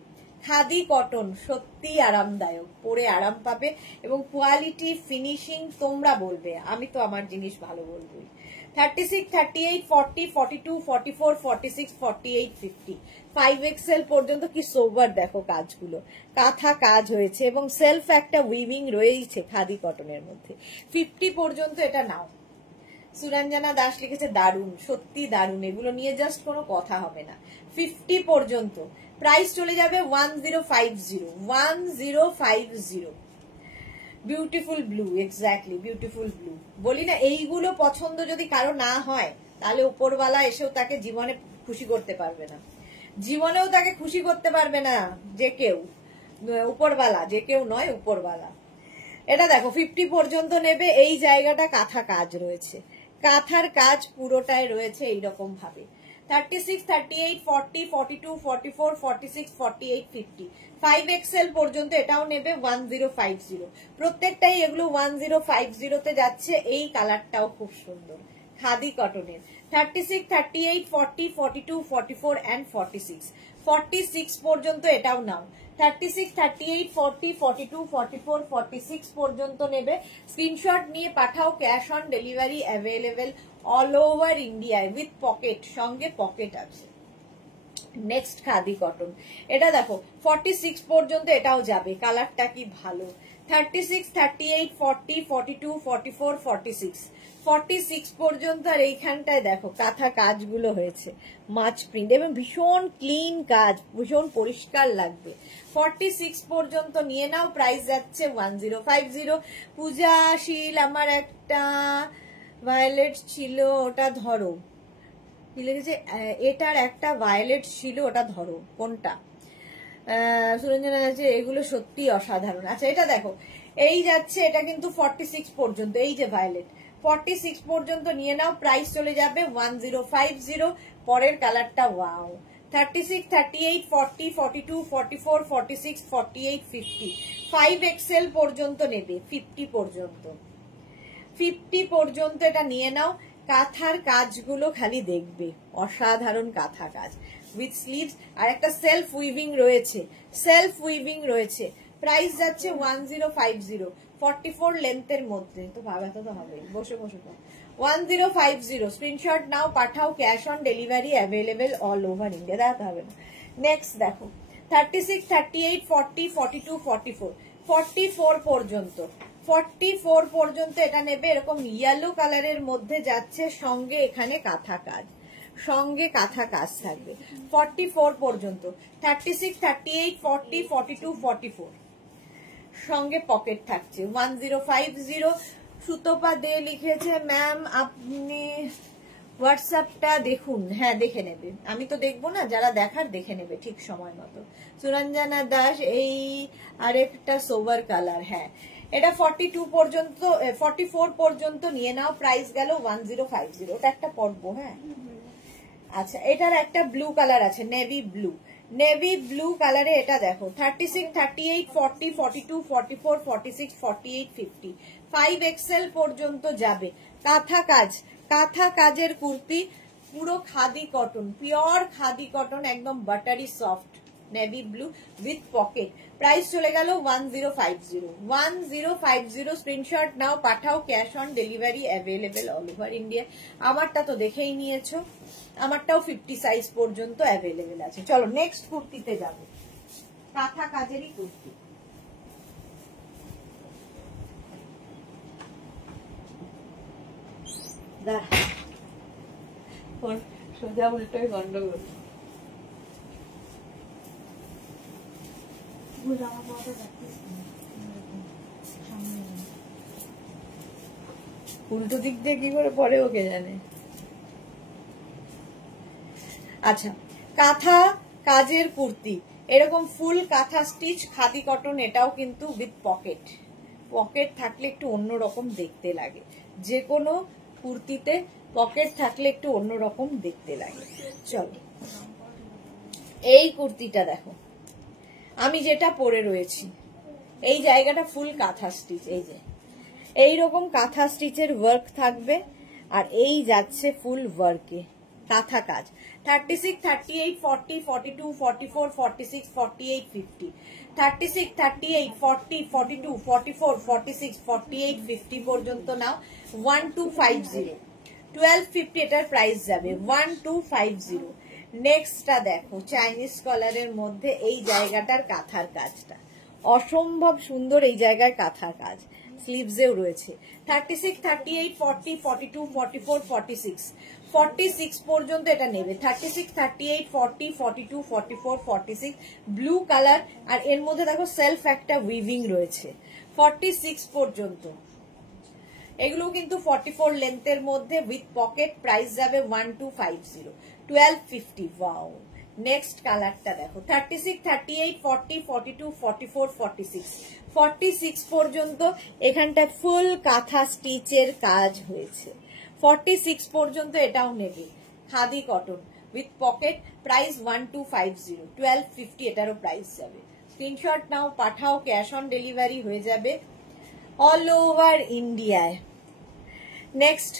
খাদি কটন, সত্যি আরামদায়ক, পরে আরাম পাবে, এবং কোয়ালিটি ফিনিশিং তোমরা বলবে, আমি তো আমার জিনিস ভালো বলবোই। 36, 38, 40, 42, 44, 46, 48, 50, 5XL পর্যন্ত। কি সোবার দেখো কাজগুলো, কাঁথা কাজ হয়েছে, এবং সেলফ একটা উইভিং রয়েছে খাদি কটনের মধ্যে। 50 পর্যন্ত এটা নাও। সুরঞ্জনা দাস লিখেছে দারুণ, সত্যি দারুণ, এগুলো নিয়ে জাস্ট কোনো কথা হবে না। 50 পর্যন্ত, প্রাইস চলে যাবে 1050, 1050। Beautiful blue, exactly beautiful blue. বলি না, এইগুলো পছন্দ যদি কারো না হয় তাহলে উপরওয়ালা এসেও তাকে জীবনে খুশি করতে পারবে না, জীবনেও তাকে খুশি করতে পারবে না যে কেউ, উপরওয়ালা যে কেউ নয়, উপরওয়ালা। এটা দেখো 50 পর্যন্ত নেবে। এই জায়গাটা কাঁথা কাজ রয়েছে, কাঁথার কাজ পুরোটাই রয়েছে এইরকম ভাবে। 36, 38, 40, 42, 44, 46, 48, 50, 5XL পর্যন্ত এটাও নেবে 1050। প্রত্যেকটাই এগুলো 1050 তে যাচ্ছে। এই কালারটাও খুব সুন্দর, খাদি কটনের। 36, 38, 40, 42, 44 and 46, 46 পর্যন্ত এটাও নাও। 36, 38, 40, 42, 44, 46 পর্যন্ত নেবে। স্ক্রিনশট নিয়ে পাঠাও। Cash on delivery available all over ইন্ডিয়ায় উইথ পকেট, সঙ্গে পকেট আছে। নেক্সট খাদি কটন, এটা দেখো 46 পর্যন্ত এটাও যাবে। কালারটা কি ভালো। 36, 38, 40, 42, 44, 46, 46 পর্যন্ত। আর এইখানটায় দেখো কাঁথা কাজগুলো হয়েছে, মাছ প্রিন্ট এবং ভীষণ ক্লিন কাজ, ভীষণ পরিষ্কার লাগবে। 46 পর্যন্ত নিয়ে নাও। প্রাইস যাচ্ছে 1050। পূজা শীল, আমার একটা ভায়োলেট ছিল, ওটা ধরো। কি লিখেছে? এটার একটা ভায়োলেট ছিল, ওটা ধরো। কোনটা? সুরঞ্জনা আছে, এগুলো সত্যি অসাধারণ। আচ্ছা এটা দেখো, এই যাচ্ছে, এটা কিন্তু 46 পর্যন্ত। এই যে ভায়োলেট 46 পর্যন্ত নিয়ে নাও। প্রাইস চলে যাবে 1050। পরের কালারটা ওয়াও। 36, 38, 40, 42, 44, 46, 48, 50, 5XL পর্যন্ত নেবে। 50 পর্যন্ত, 50 পর্যন্ত এটা নিয়ে নাও। কাঁথার কাজগুলো খালি দেখবে, অসাধারণ কাঁথা কাজ উইথ স্লিভস। আর একটা সেলফ উইভিং রয়েছে, সেলফ উইভিং রয়েছে। প্রাইস যাচ্ছে 1050। 44 লেন্থের মধ্যে। তো ভাবাতে তো হবে, বসে বসে তো 1050। স্ক্রিনশট নাও, পাঠাও। Cash on delivery available all over India. দেখাতে হবে না। নেক্সট দেখো 36, 38, 40, 42, 44, 44 পর্যন্ত। 44 পর্যন্ত এটা নেবে। এরকম ইয়েলো কালারের মধ্যে যাচ্ছে, সঙ্গে এখানে কাঁথা কাজ, সঙ্গে কাঁথা কাজ থাকবে। 44 পর্যন্ত। 36, 38, 40, 42, 44, সঙ্গে পকেট থাকছে। 1050। সুতপা দে লিখেছে, ম্যাম আপনি হোয়াটসঅ্যাপটা দেখুন। হ্যাঁ দেখে নেবে, আমি তো দেখবো না, যারা দেখার দেখে নেবে ঠিক সময় মতো। সুরঞ্জনা দাস, এই আরেকটা সোভার কালার। হ্যাঁ এটা 42 পর্যন্ত, 44 পর্যন্ত নিয়ে নাও। প্রাইস গেল 1050। ওটা একটা পরবো। হ্যাঁ আচ্ছা, এটার একটা ব্লু কালার আছে, নেভি ব্লু, নেভি ব্লু কালারে। এটা দেখো 36, 38, 40, 42, 44, 46, 48, 50, 5XL পর্যন্ত যাবে। কাঁথা কাজ, কাঁথা কাজের কুর্তি, পুরো khadi cotton, pure khadi cotton, একদম buttery soft, navy blue with pocket. Price চলে গেল 1050। 1050। স্ক্রিনশট নাও, পাঠাও। Cash on delivery available all over India. আমারটা তো দেখেই নিয়েছো, আমারটাও 50 সাইজ পর্যন্ত অ্যাভেলেবেল আছে। চলো নেক্সট কুর্তিতে যাব। কাঁথা কাজেরই কুর্তি। সোজা উল্টোই গন্ডগোল। উল্টো দিক দিয়ে কি করে পরে ওকে জানে। আচ্ছা, কাঁথা কাজের কুর্তি, এরকম ফুল কাঁথা স্টিচ খাদি কটন। এটাও কিন্তু উইথ পকেট, পকেট থাকলে একটু অন্যরকম দেখতে লাগে। যে কোনো কুর্তিতে পকেট থাকলে একটু অন্যরকম দেখতে লাগে। চলো এই কুর্তিটা দেখো, আমি যেটা পরে রয়েছি, এই জায়গাটা ফুল কাঁথা স্টিচ। এই যে এইরকম কাঁথা স্টিচের ওয়ার্ক থাকবে, আর এই যাচ্ছে ফুল ওয়ার্কে কাঁথা কাজ। 36, 38, 40, 42, 44, 46, 48, 50, 36, 38, 40, 42, 44, 46, 48, 50 পর্যন্ত নাও। 1250, 1250 এটার প্রাইস যাবে 1250। নেক্সটটা দেখো, চাইনিজ কলারের মধ্যে এই জায়গাটার কাঁথার কাজটা অসম্ভব সুন্দর। এই জায়গায় কাঁথার কাজ, স্লিভসেও রয়েছে। 36, 38, 40, 42, 44, 46, 46 পর্যন্ত এটা নেবে। 36, 38, 40, 42, 44, 46, ব্লু কালার। আর এর মধ্যে দেখো সেলফ একটা উইভিং রয়েছে। 46 পর্যন্ত। এগুলো কিন্তু 44 লেন্থের মধ্যে উইথ পকেট, প্রাইস যাবে 1250, 1250। ওয়াও, নেক্সট কালারটা দেখো, 36, 38, 40, 42, 44, 46, 46 পর্যন্ত এখানটা ফুল কাঁথা স্টিচের কাজ হয়েছে। 46 পর্যন্ত এটাও নেবে, khadi cotton with pocket, price 1250, 1250 এটারও প্রাইস যাবে। স্ক্রিনশট নাও, পাঠাও, ক্যাশ অন ডেলিভারি হয়ে যাবে অল ওভার ইন্ডিয়ায়। নেক্সট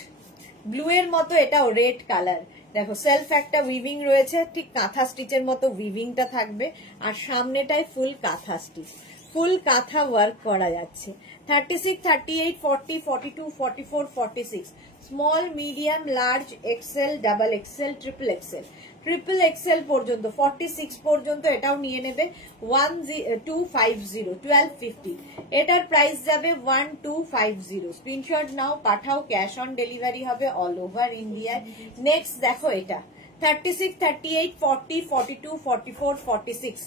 ব্লু এর মতো, এটাও রেড কালার, দেখো সেলফ একটা উইভিং রয়েছে, ঠিক কাঁথা স্টিচের মতো উইভিংটা থাকবে, আর সামনেটায় ফুল কাঁথা স্টিচ, ফুল কাঁথা ওয়ার্ক করা যাচ্ছে। 36, 38, 40, 42, 44, 46, small, medium, large, XL, double XL, triple XL, triple XL পর্যন্ত 46 পর্যন্ত এটাও নিয়ে নেবে 1250, 1250 এটার প্রাইস যাবে 1250। স্ক্রিনশট নাও, পাঠাও, ক্যাশ অন ডেলিভারি হবে অল ওভার ইন্ডিয়ায়। নেক্সট দেখো এটা 36, 38, 40, 42, 44, 46,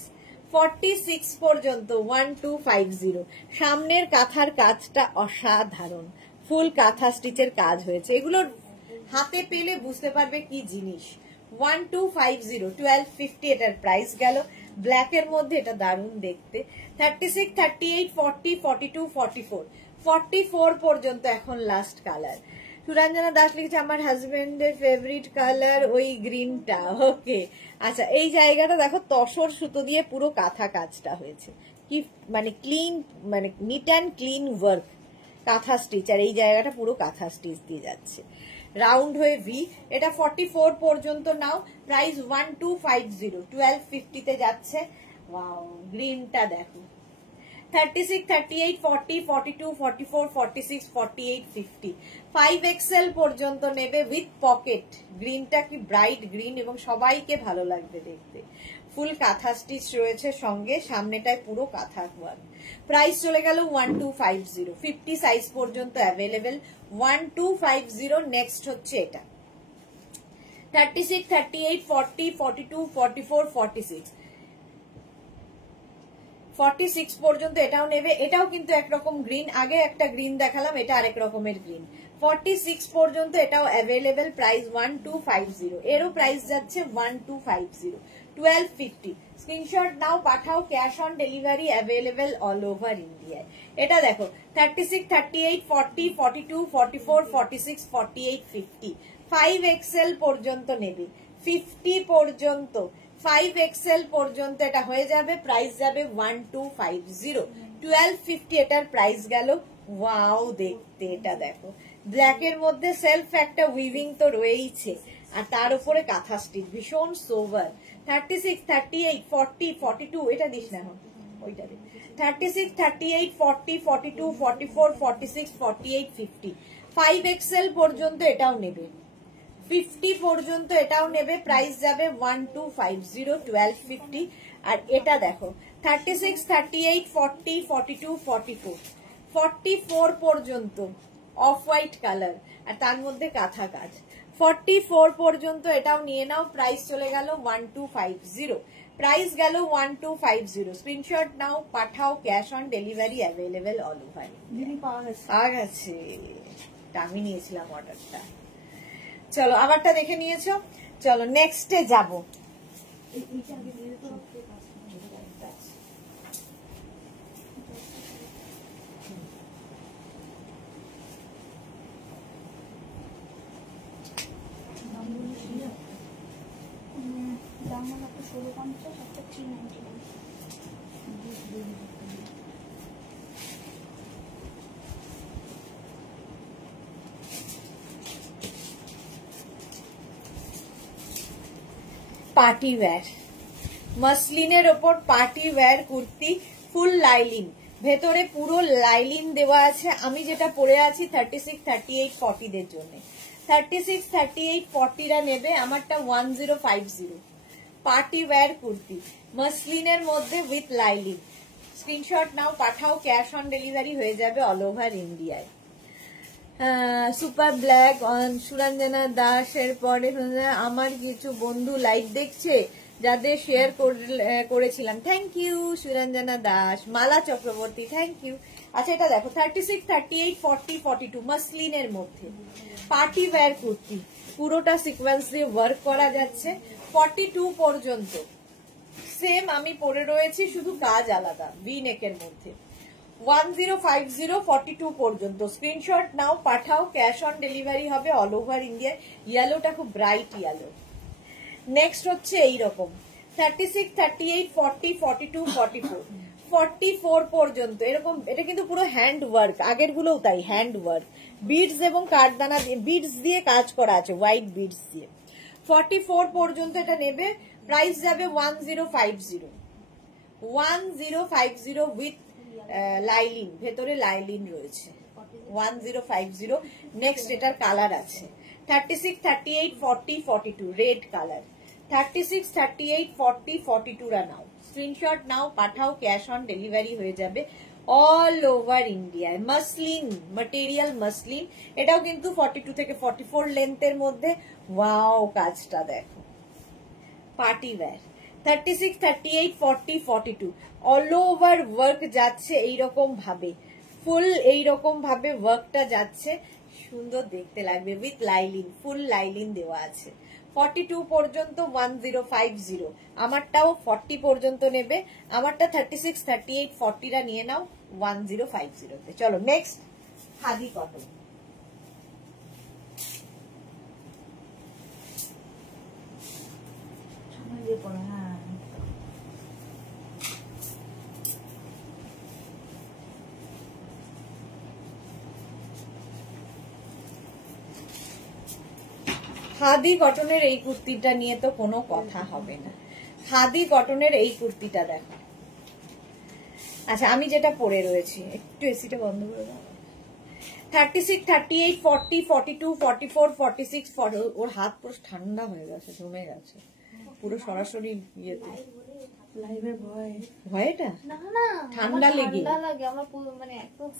46 পর্যন্ত 1250। সামনের কাঁথার কাজটা অসাধারণ, ফুল কাঁথা স্টিচের কাজ হয়েছে, এগুলো হাতে পেলে বুঝতে পারবে কি জিনিস। 1250, 1250 এটার প্রাইস গেল। ব্ল্যাক এর মধ্যে এটা দারুণ দেখতে। 36, 38, 40, 42, 44, 44 পর্যন্ত এখন লাস্ট কালার। সুরঞ্জনা দাস লিখেছে আমার হাজবেন্ডের ফেভারিট কালার ওই গ্রিনটা। ওকে, আচ্ছা, এই জায়গাটা দেখো তসর সুতো দিয়ে পুরো কাঁথা কাজটা হয়েছে, কি মানে ক্লিন, মানে নিট অ্যান্ড ক্লিন ওয়ার্ক, কাঁথা স্টিচ, আর এই জায়গাটা পুরো কাঁথা স্টিচ দিয়ে যাচ্ছে রাউন্ড হয়ে ভি। এটা 44 পর্যন্ত নাও, প্রাইস 1250, 1250 তে যাচ্ছে। ওয়াও, গ্রিনটা দেখো। 36, 38, 40, 42, 44, 46, 48, 50, 5XL পর্যন্ত নেবে উইথ পকেট। গ্রিনটা কি ব্রাইট গ্রিন এবং সবাইকে ভালো লাগবে দেখতে। ফুল কাঁথা স্টিচ রয়েছে সঙ্গে, সামনেটায় পুরো কাঁথা ওয়ার্ক। প্রাইস চলে গেল 1250, 50 সাইজ পর্যন্ত অ্যাভেলেবেল, 1250। নেক্সট হচ্ছে এটা 36, 38, 40, 42, 44, 46, 46 পর্যন্ত এটাও নেবে। এটাও কিন্তু একরকম গ্রিন, আগে একটা গ্রিন দেখালাম, এটা আরেক রকমের গ্রিন। 46 পর্যন্ত এটাও অ্যাভেলেবেল, প্রাইস 1250, এরও প্রাইস যাচ্ছে 1250, 1250। স্ক্রিনশট নাও, পাঠাও, cash on delivery available all over ইন্ডিয়ায়। এটা দেখো 36, 38, 40, 42, 44, 46, 48, 50, 5XL পর্যন্ত নেবে, 50 পর্যন্ত, 5XL পর্যন্ত এটা হয়ে যাবে, প্রাইস যাবে 1250, 1250 এটার প্রাইস গেল। ওয়াও, দেখতে এটা দেখো, ব্ল্যাক এর মধ্যে সেলফ একটা উইভিং তো রয়েইছে, আর তার উপরে কাঁথা স্টিচ, ভীষণ সোভার। 36, 38, 40, 42, এটা দিস না এখন, ওইটা দে। 36, 38, 40, 42, 44, 46, 48, 50, 5XL পর্যন্ত এটাও নেবে, 50 পর্যন্ত এটাও নেবে, প্রাইস যাবে 1250, 1250। আর এটা দেখো 36, 38, 40, 42, 44, 44 পর্যন্ত অফ হোয়াইট কালার, আর তার মধ্যে কাঁথা কাজ। 44 পর্যন্ত এটাও নিয়ে নাও, প্রাইস চলে গেল 1250, প্রাইস গেল 1250। স্ক্রিনশট নাও, পাঠাও, cash on delivery available all over. পাওয়া গেছে, আমি নিয়েছিলাম অর্ডারটা। চলো, আবারটা দেখে নিয়েছো, চলো নেক্সটে যাবো। দাম হলো একটা 1650, একটা 399। পার্টি ওয়্যার, মাসলিনের ওপর পার্টি ওয়্যার কুর্তি, ফুল লাইলিন, ভেতরে পুরো লাইলিন দেওয়া আছে। আমি যেটা পরে আছি 36, 38, 40 দের জন্য। 36, 38, 40 রা নেবে, আমারটা 1050। পার্টি ওয়্যার কুর্তি মাসলিনের মধ্যে উইথ লাইলিন। স্ক্রিনশট নাও, পাঠাও, ক্যাশ অন ডেলিভারি হয়ে যাবে অল ওভার ইন্ডিয়ায়। সুপার ব্ল্যাক সুরঞ্জনা দাসের পরে আমার কিছু বন্ধু লাইভ দেখছে, যাদের শেয়ার করেছিলাম, thank you. Suranjana Das, Mala Chakraborty, thank you. আচ্ছা এটা দেখো 36, 38, 40, 42 মাসলিনের মধ্যে পার্টি ওয়্যার কুর্তি, পুরোটা সিকোয়েন্স দিয়ে ওয়ার্ক করা যাচ্ছে। 42 পর্যন্ত সেম আমি পরে রয়েছি, শুধু কাজ আলাদা, ভি নেকের মধ্যে। 1050 42 পর্যন্ত স্ক্রিনশট নাও, পাঠাও, ক্যাশ অন ডেলিভারি হবে অল ওভার ইন্ডিয়া। ইয়েলোটা খুব ব্রাইট ইয়েলো। নেক্সট হচ্ছে এইরকম 36, 38, 40, 42, 44 44 পর্যন্ত এরকম। এটা কিন্তু পুরো হ্যান্ড ওয়ার্ক, আগের গুলোও তাই হ্যান্ড ওয়ার্ক, বিডস এবং কাঠদানা দিয়ে, বিডস দিয়ে কাজ করা আছে, হোয়াইট বিডস দিয়ে। 44 পর্যন্ত এটা নেবে, প্রাইস যাবে 1050 1050 উইথ লাইলিন, ভেতরে লাইলিন রয়েছে 1050। নেক্সট এটার কালার আছে 36, 38, 40, 42 রেড কালার। 36, 38, 40, 42 রা নাও, স্ক্রিনশট নাও, পাঠাও, ক্যাশ অন ডেলিভারি হয়ে যাবে অল ওভার ইন্ডিয়ায়। Muslin material, muslin. এটাও কিন্তু 42 থেকে 44 লেন্থের মধ্যে। ওয়াও কাজটা দেখো, party wear. 36, 38, 40, 42 all over work যাচ্ছে এইরকম ভাবে, ফুল এইরকম ভাবে ওয়ার্কটা যাচ্ছে, সুন্দর দেখতে লাগবে উইথ লাইলিন, ফুল লাইলিন দেওয়া আছে। 42 পর্যন্ত 1050। আমারটাও 40 পর্যন্ত নেবে, আমারটা 36, 38, 40 রা নিয়ে নাও 1050 তে। চলো নেক্সট খাদি কটন। খাদি কটনের এই কুর্তিটা নিয়ে তো কোনো কথা হবে না। খাদি কটনের এই কুর্তিটা দেখো। আচ্ছা আমি যেটা পরে রয়েছি, একটু এসিটা বন্ধ করে দাও। 36, 38, 40, 42, 44, 46 ওর হাত পুরো ঠান্ডা হয়ে গেছে, জমে গেছে পুরো সরাসরি ইয়েতে। লাইভের ভয়, ভয়টা না না ঠান্ডা লেগে লাগে আমার, মানে একদম।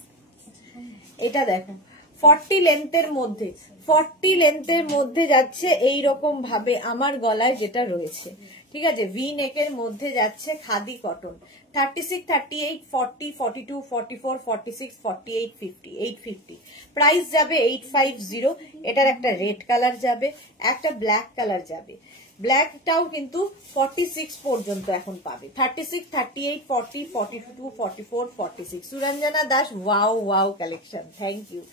এটা দেখো 40 লেন্থের মধ্যে, 40 লেন্থের মধ্যে যাচ্ছে এই রকম ভাবে আমার গলায় যেটা রয়েছে, ঠিক আছে, ভি নেকের মধ্যে যাচ্ছে খাদি কটন। 36, 38, 40, 42, 44, 46, 48, 50 850 প্রাইস যাবে 850। এটার একটা রেড কালার যাবে, একটা ব্ল্যাক কালার যাবে। ব্ল্যাকটাও কিন্তু 46 পর্যন্ত এখন পাবে। 36, 38, 40, 42, 44, 46 Suranjana Das, wow wow collection, thank you.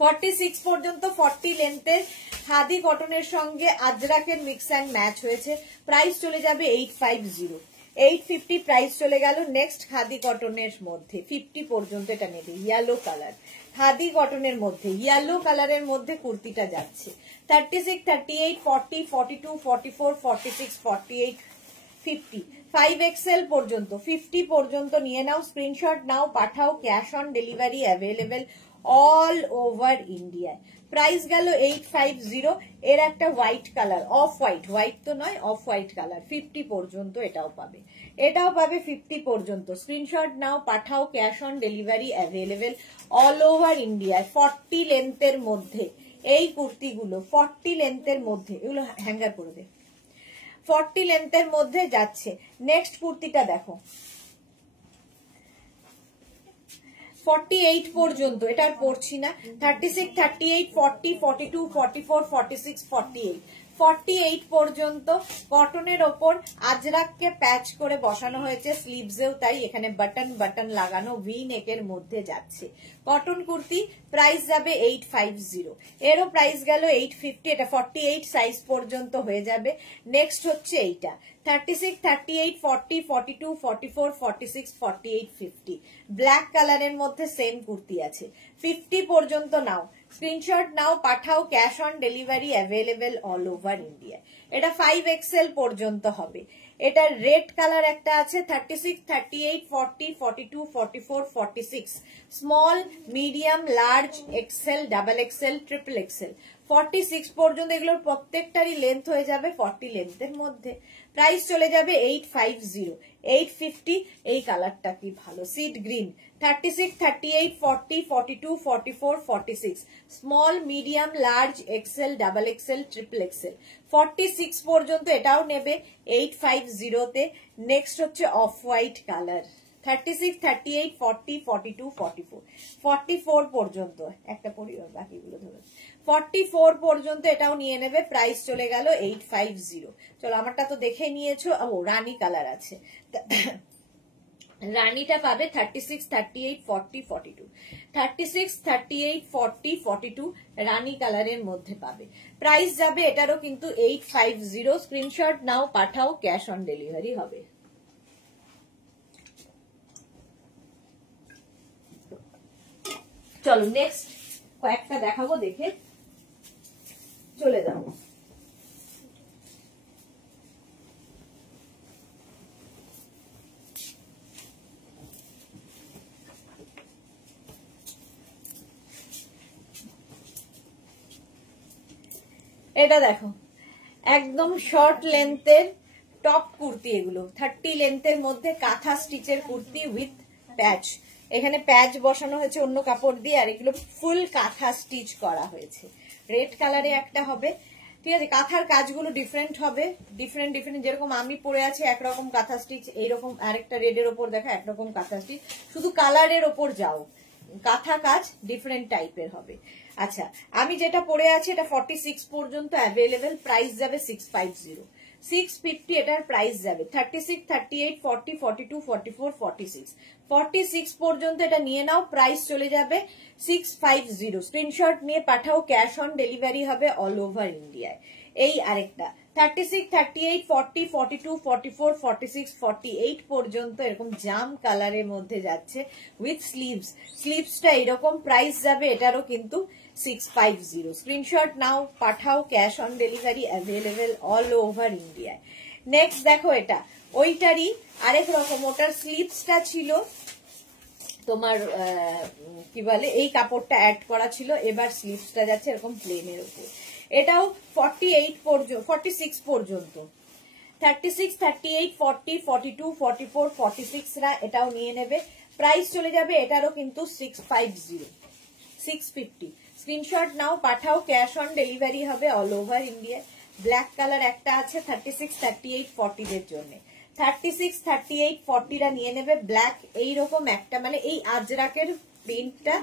46 পর্যন্ত 40 লেন্থের খাদি কটনের সঙ্গে আজরাকের মিক্স অ্যান্ড ম্যাচ হয়েছে। প্রাইস চলে যাবে 850 850 প্রাইস চলে গেল। নেক্সট খাদি কটনের মধ্যে 50 পর্যন্ত এটা নেবে, ইয়েলো কালার, খাদি কটনের মধ্যে ইয়েলো কালারের মধ্যে কুর্তিটা যাচ্ছে। 36, 38, 40, 42, 44, 46, 48, 50 5XL পর্যন্ত 50 পর্যন্ত নিয়ে নাও, স্ক্রিনশট নাও, পাঠাও, cash on delivery available all over ইন্ডিয়ায়। প্রাইস গেল 850। এর একটা white colour, off white, white তো নয়, অফ হোয়াইট কালার 50 পর্যন্ত এটাও পাবে, এটাও পাবে 50 পর্যন্ত। স্ক্রিনশট নাও, পাঠাও, cash on delivery available all over ইন্ডিয়ায়। 40 লেন্থের মধ্যে এই কুর্তিগুলো, 40 লেন্থের মধ্যে, এগুলো হ্যাঙ্গার করে দে, 40 লেন্থের মধ্যে যাচ্ছে। নেক্সট কুর্তিটা দেখো 48 পর্যন্ত, এটা আর পড়ছি না। 36, 38, 40, 42, 44, 46, 48 48 পর্যন্ত কটনের ওপর আজরাককে প্যাচ করে বসানো হয়েছে, স্লিভসেও তাই, এখানে বাটন বাটন লাগানো, ভি নেকের মধ্যে যাচ্ছে কটন কুর্তি। প্রাইস যাবে 850, এরও প্রাইস গেল 850। এটা 48 সাইজ পর্যন্ত হয়ে যাবে। নেক্সট হচ্ছে এইটা 36, 38, 40, 42, 44, 46, 48, 50 ব্ল্যাক কালারের মধ্যে সেম কুর্তি আছে। 50 পর্যন্ত নাও, স্ক্রিনশট নাও, পাঠাও, cash on delivery available all over India. এটা 5XL পর্যন্ত হবে। এটা রেড কালার একটা আছে। 36, 38, 40, 42, 44, 46 small, medium, large, XL, double XL, triple XL 46 পর্যন্ত। এগুলোর প্রত্যেকটারই লেন্থ হয়ে যাবে 40 লেন্থের মধ্যে। প্রাইস চলে যাবে 850। 850। এই কালারটা কি ভালো, sea green. 36, 38, 40, 42, 44, 46, small, medium, large, XL, double XL, triple XL, 46 পর্যন্ত এটাও নেবে 850 তে। নেক্সট হচ্ছে অফ হোয়াইট কালার, 36, 38, 40, 42, 44, 44 পর্যন্ত, একটা পরিবার বাকিগুলো ধরুন 44 পর্যন্ত এটাও নিয়ে নেবে। প্রাইস চলে গেল 850। চলো আমারটা তো দেখে নিয়েছো। ও রানী কালার আছে, রানীটা পাবে 36, 38, 40, 42, 36, 38, 40, 42 রানী কালারের মধ্যে পাবে। প্রাইস যাবে এটারও কিন্তু 850। স্ক্রিনশট নাও, পাঠাও, ক্যাশ অন ডেলিভারি হবে। চলো নেক্সট কয়েকটা দেখাবো, দেখে চলে যাবো। এটা দেখো একদম শর্ট লেন্থের টপ কুর্তি, এগুলো 30 লেন্থের মধ্যে কাঁথা স্টিচের কুর্তি উইথ প্যাচ। এখানে প্যাচ বসানো হয়েছে অন্য কাপড় দিয়ে, আর এগুলো ফুল কাঁথা স্টিচ করা হয়েছে। রেড কালারে একটা হবে, ঠিক আছে। কাঁথার কাজগুলো ডিফারেন্ট হবে, ডিফারেন্ট ডিফারেন্ট। যেরকম আমি পরে আছি একরকম কাঁথা স্টিচ, এইরকম আরেকটা রেডের ওপর দেখা একরকম কাঁথা স্টিচ, শুধু কালারের ওপর যাও, কাঁথা কাজ ডিফারেন্ট টাইপের হবে। আচ্ছা আমি যেটা পরে আছি এটা 46 পর্যন্ত অ্যাভেলেবেল, প্রাইস যাবে 650। 650 এটার প্রাইস যাবে। 36, 38, 40, 42, 44, 46, 46 পর্যন্ত এটা নিয়ে নাও, প্রাইস চলে যাবে 650। স্ক্রিনশট নিয়ে পাঠাও, ক্যাশ অন ডেলিভারি হবে অল ওভার ইন্ডিয়ায়। এই আরেকটা 36, 38, 40, 42, 44, 46, 48 পর্যন্ত এরকম জাম কালারের মধ্যে যাচ্ছে উইথ স্লিভস। স্লিভসটা এরকম, প্রাইস যাবে এটারও কিন্তু 650। স্ক্রিনশট নাও, পাঠাও, cash on delivery available all over ইন্ডিয়ায়। নেক্সট দেখো এটা ওইটারই আরেক রকম, ওটার স্লিভসটা ছিল তোমার কি বলে এই কাপড়টা অ্যাড করা ছিল, এবার স্লিভসটা যাচ্ছে এরকম প্লেনের উপর। এটাও 48 পর্যন্ত, 46 পর্যন্ত, 36, 38, 40, 42, 44, 46 রা এটাও নিয়ে নেবে। প্রাইস চলে যাবে এটারও কিন্তু 650, 650। স্ক্রিনশট নাও, পাঠাও, ক্যাশ অন ডেলিভারি হবে all over India. Black colour একটা আছে 36, 38, 40 দের জন্য। 36, 38, 40 রা নিয়ে নেবে। ব্ল্যাক এইরকম একটা, মানে এই আজরাকের প্রিন্টটা,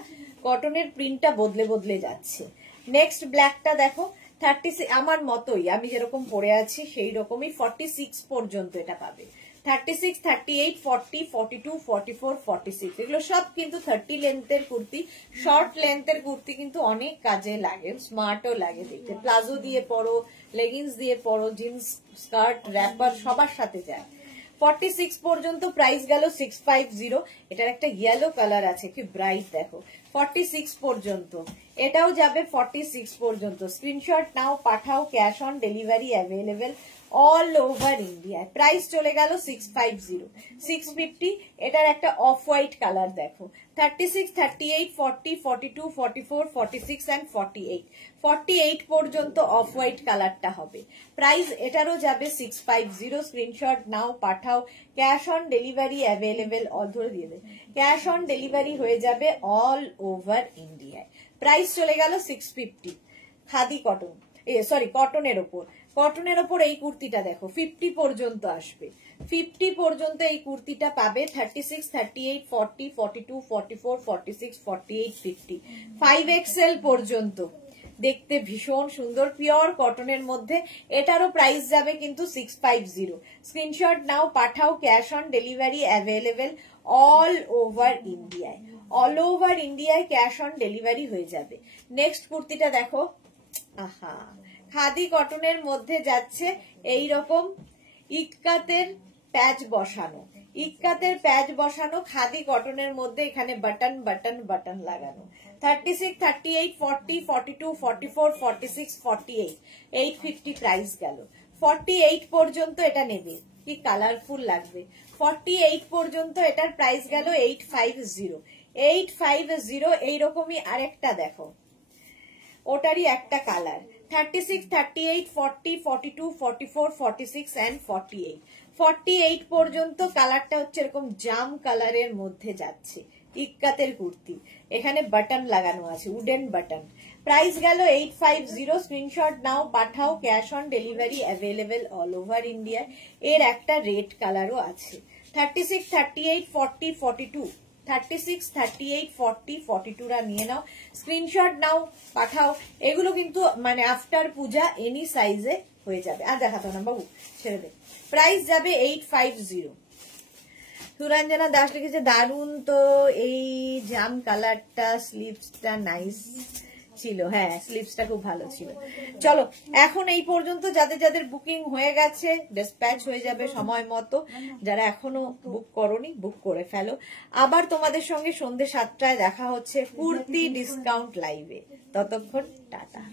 কটনের প্রিন্টটা বদলে বদলে যাচ্ছে। নেক্সট ব্ল্যাকটা দেখো 36, আমার মতোই আমি যেরকম পরে আছি সেই রকমই 46 পর্যন্ত এটা পাবে। 36, 38, 40, 42, 44, 46 এগুলো সব কিন্তু 30 লেন্থের কুর্তি। শর্ট লেন্থের কুর্তি কিন্তু অনেক কাজে লাগে, স্মার্টও লাগে দেখতে। প্লাজো দিয়ে পরো, লেগিংস দিয়ে পরো, জিন্স, স্কার্ট, র্যাপার সবার সাথে যায়। 46 পর্যন্ত প্রাইস গেল 650। এটার একটা ইয়েলো কালার আছে কি ব্রাইট, দেখো 46 পর্যন্ত এটাও যাবে 46 পর্যন্ত। স্ক্রিনশট নাও, পাঠাও, cash on delivery available all over India. Price চলে গেল 650, 650। এটার একটা অফ হোয়াইট কালার দেখো 36, 38, 40, 42, 44, 46 অ্যান্ড 48, 48 পর্যন্ত অফ হোয়াইট কালারটা হবে। প্রাইস এটারও যাবে 650। স্ক্রিনশট নাও, পাঠাও, cash on delivery available all, ধরে দিয়ে দেবে, ক্যাশ অন ডেলিভারি হয়ে যাবে অল ওভার ইন্ডিয়ায়। প্রাইস চলে গেল 650। খাদি কটন, সরি কটনের ওপর, কটনের ওপর এই কুর্তিটা দেখো 50 পর্যন্ত আসবে। 50 পর্যন্ত এই কুর্তিটা পাবে। 36, 38, 40, 42, 44, 46, 48, 50, 5XL পর্যন্ত। দেখতে ভীষণ সুন্দর, পিওর কটনের মধ্যে। এটারও প্রাইস যাবে কিন্তু 650। স্ক্রিনশট নাও, পাঠাও, cash on delivery available all over ইন্ডিয়ায়। অল ওভার ইন্ডিয়ায় ক্যাশ অন ডেলিভারি হয়ে যাবে। নেক্সট কুর্তিটা দেখো, আহা খাদি কটনের মধ্যে যাচ্ছে এই রকম ইক্কাতের প্যাচ বসানো, ইক্কাতের প্যাচ বসানো খাদি কটনের মধ্যে। এখানে বাটন বাটন বাটন লাগানো। 36, 38, 40, 42, 44, 46, 48, 850 প্রাইস গেল। 48 পর্যন্ত এটা নেবে, কি কালারফুল লাগবে। 48 পর্যন্ত এটার প্রাইস গেল 850, 850। এইরকমই আরেকটা দেখো, ওটারই একটা কালার 36, 38, 40, 42, 44, 46 and 48, 48 পর্যন্ত কালারটা হচ্ছে এরকম জাম কালারের মধ্যে যাচ্ছে, ইক্কাতের কুর্তি, এখানে বাটন লাগানো আছে, উডেন বাটন। প্রাইস গেল 850। স্ক্রিনশট নাও, পাঠাও, cash on delivery available all over India. এর একটা রেড কালারও আছে। 36, 38, 40, 42, 36, 38, 40, 42 রা নিয়ে নাও, স্ক্রিনশট নাও, পাঠাও। এগুলো কিন্তু মানে আফটার পূজা এনি সাইজে হয়ে যাবে। আর দেখাতো না বাবু, ছেড়ে দে। প্রাইস যাবে 850। সুরঞ্জনা দাস লিখেছে দারুন তো, এই জাম কালারটা, স্লিভসটা নাইস ছিল। হ্যাঁ, স্লিভসটা খুব ভালো ছিল। চলো এখন এই পর্যন্ত, যাদের যাদের বুকিং হয়ে গেছে ডিসপ্যাচ হয়ে যাবে সময় মতো। যারা এখনো বুক করোনি বুক করে ফেলো। আবার তোমাদের সঙ্গে সন্ধ্যে 7টায় দেখা হচ্ছে কুর্তি ডিসকাউন্ট লাইভে। ততক্ষণ টাটা।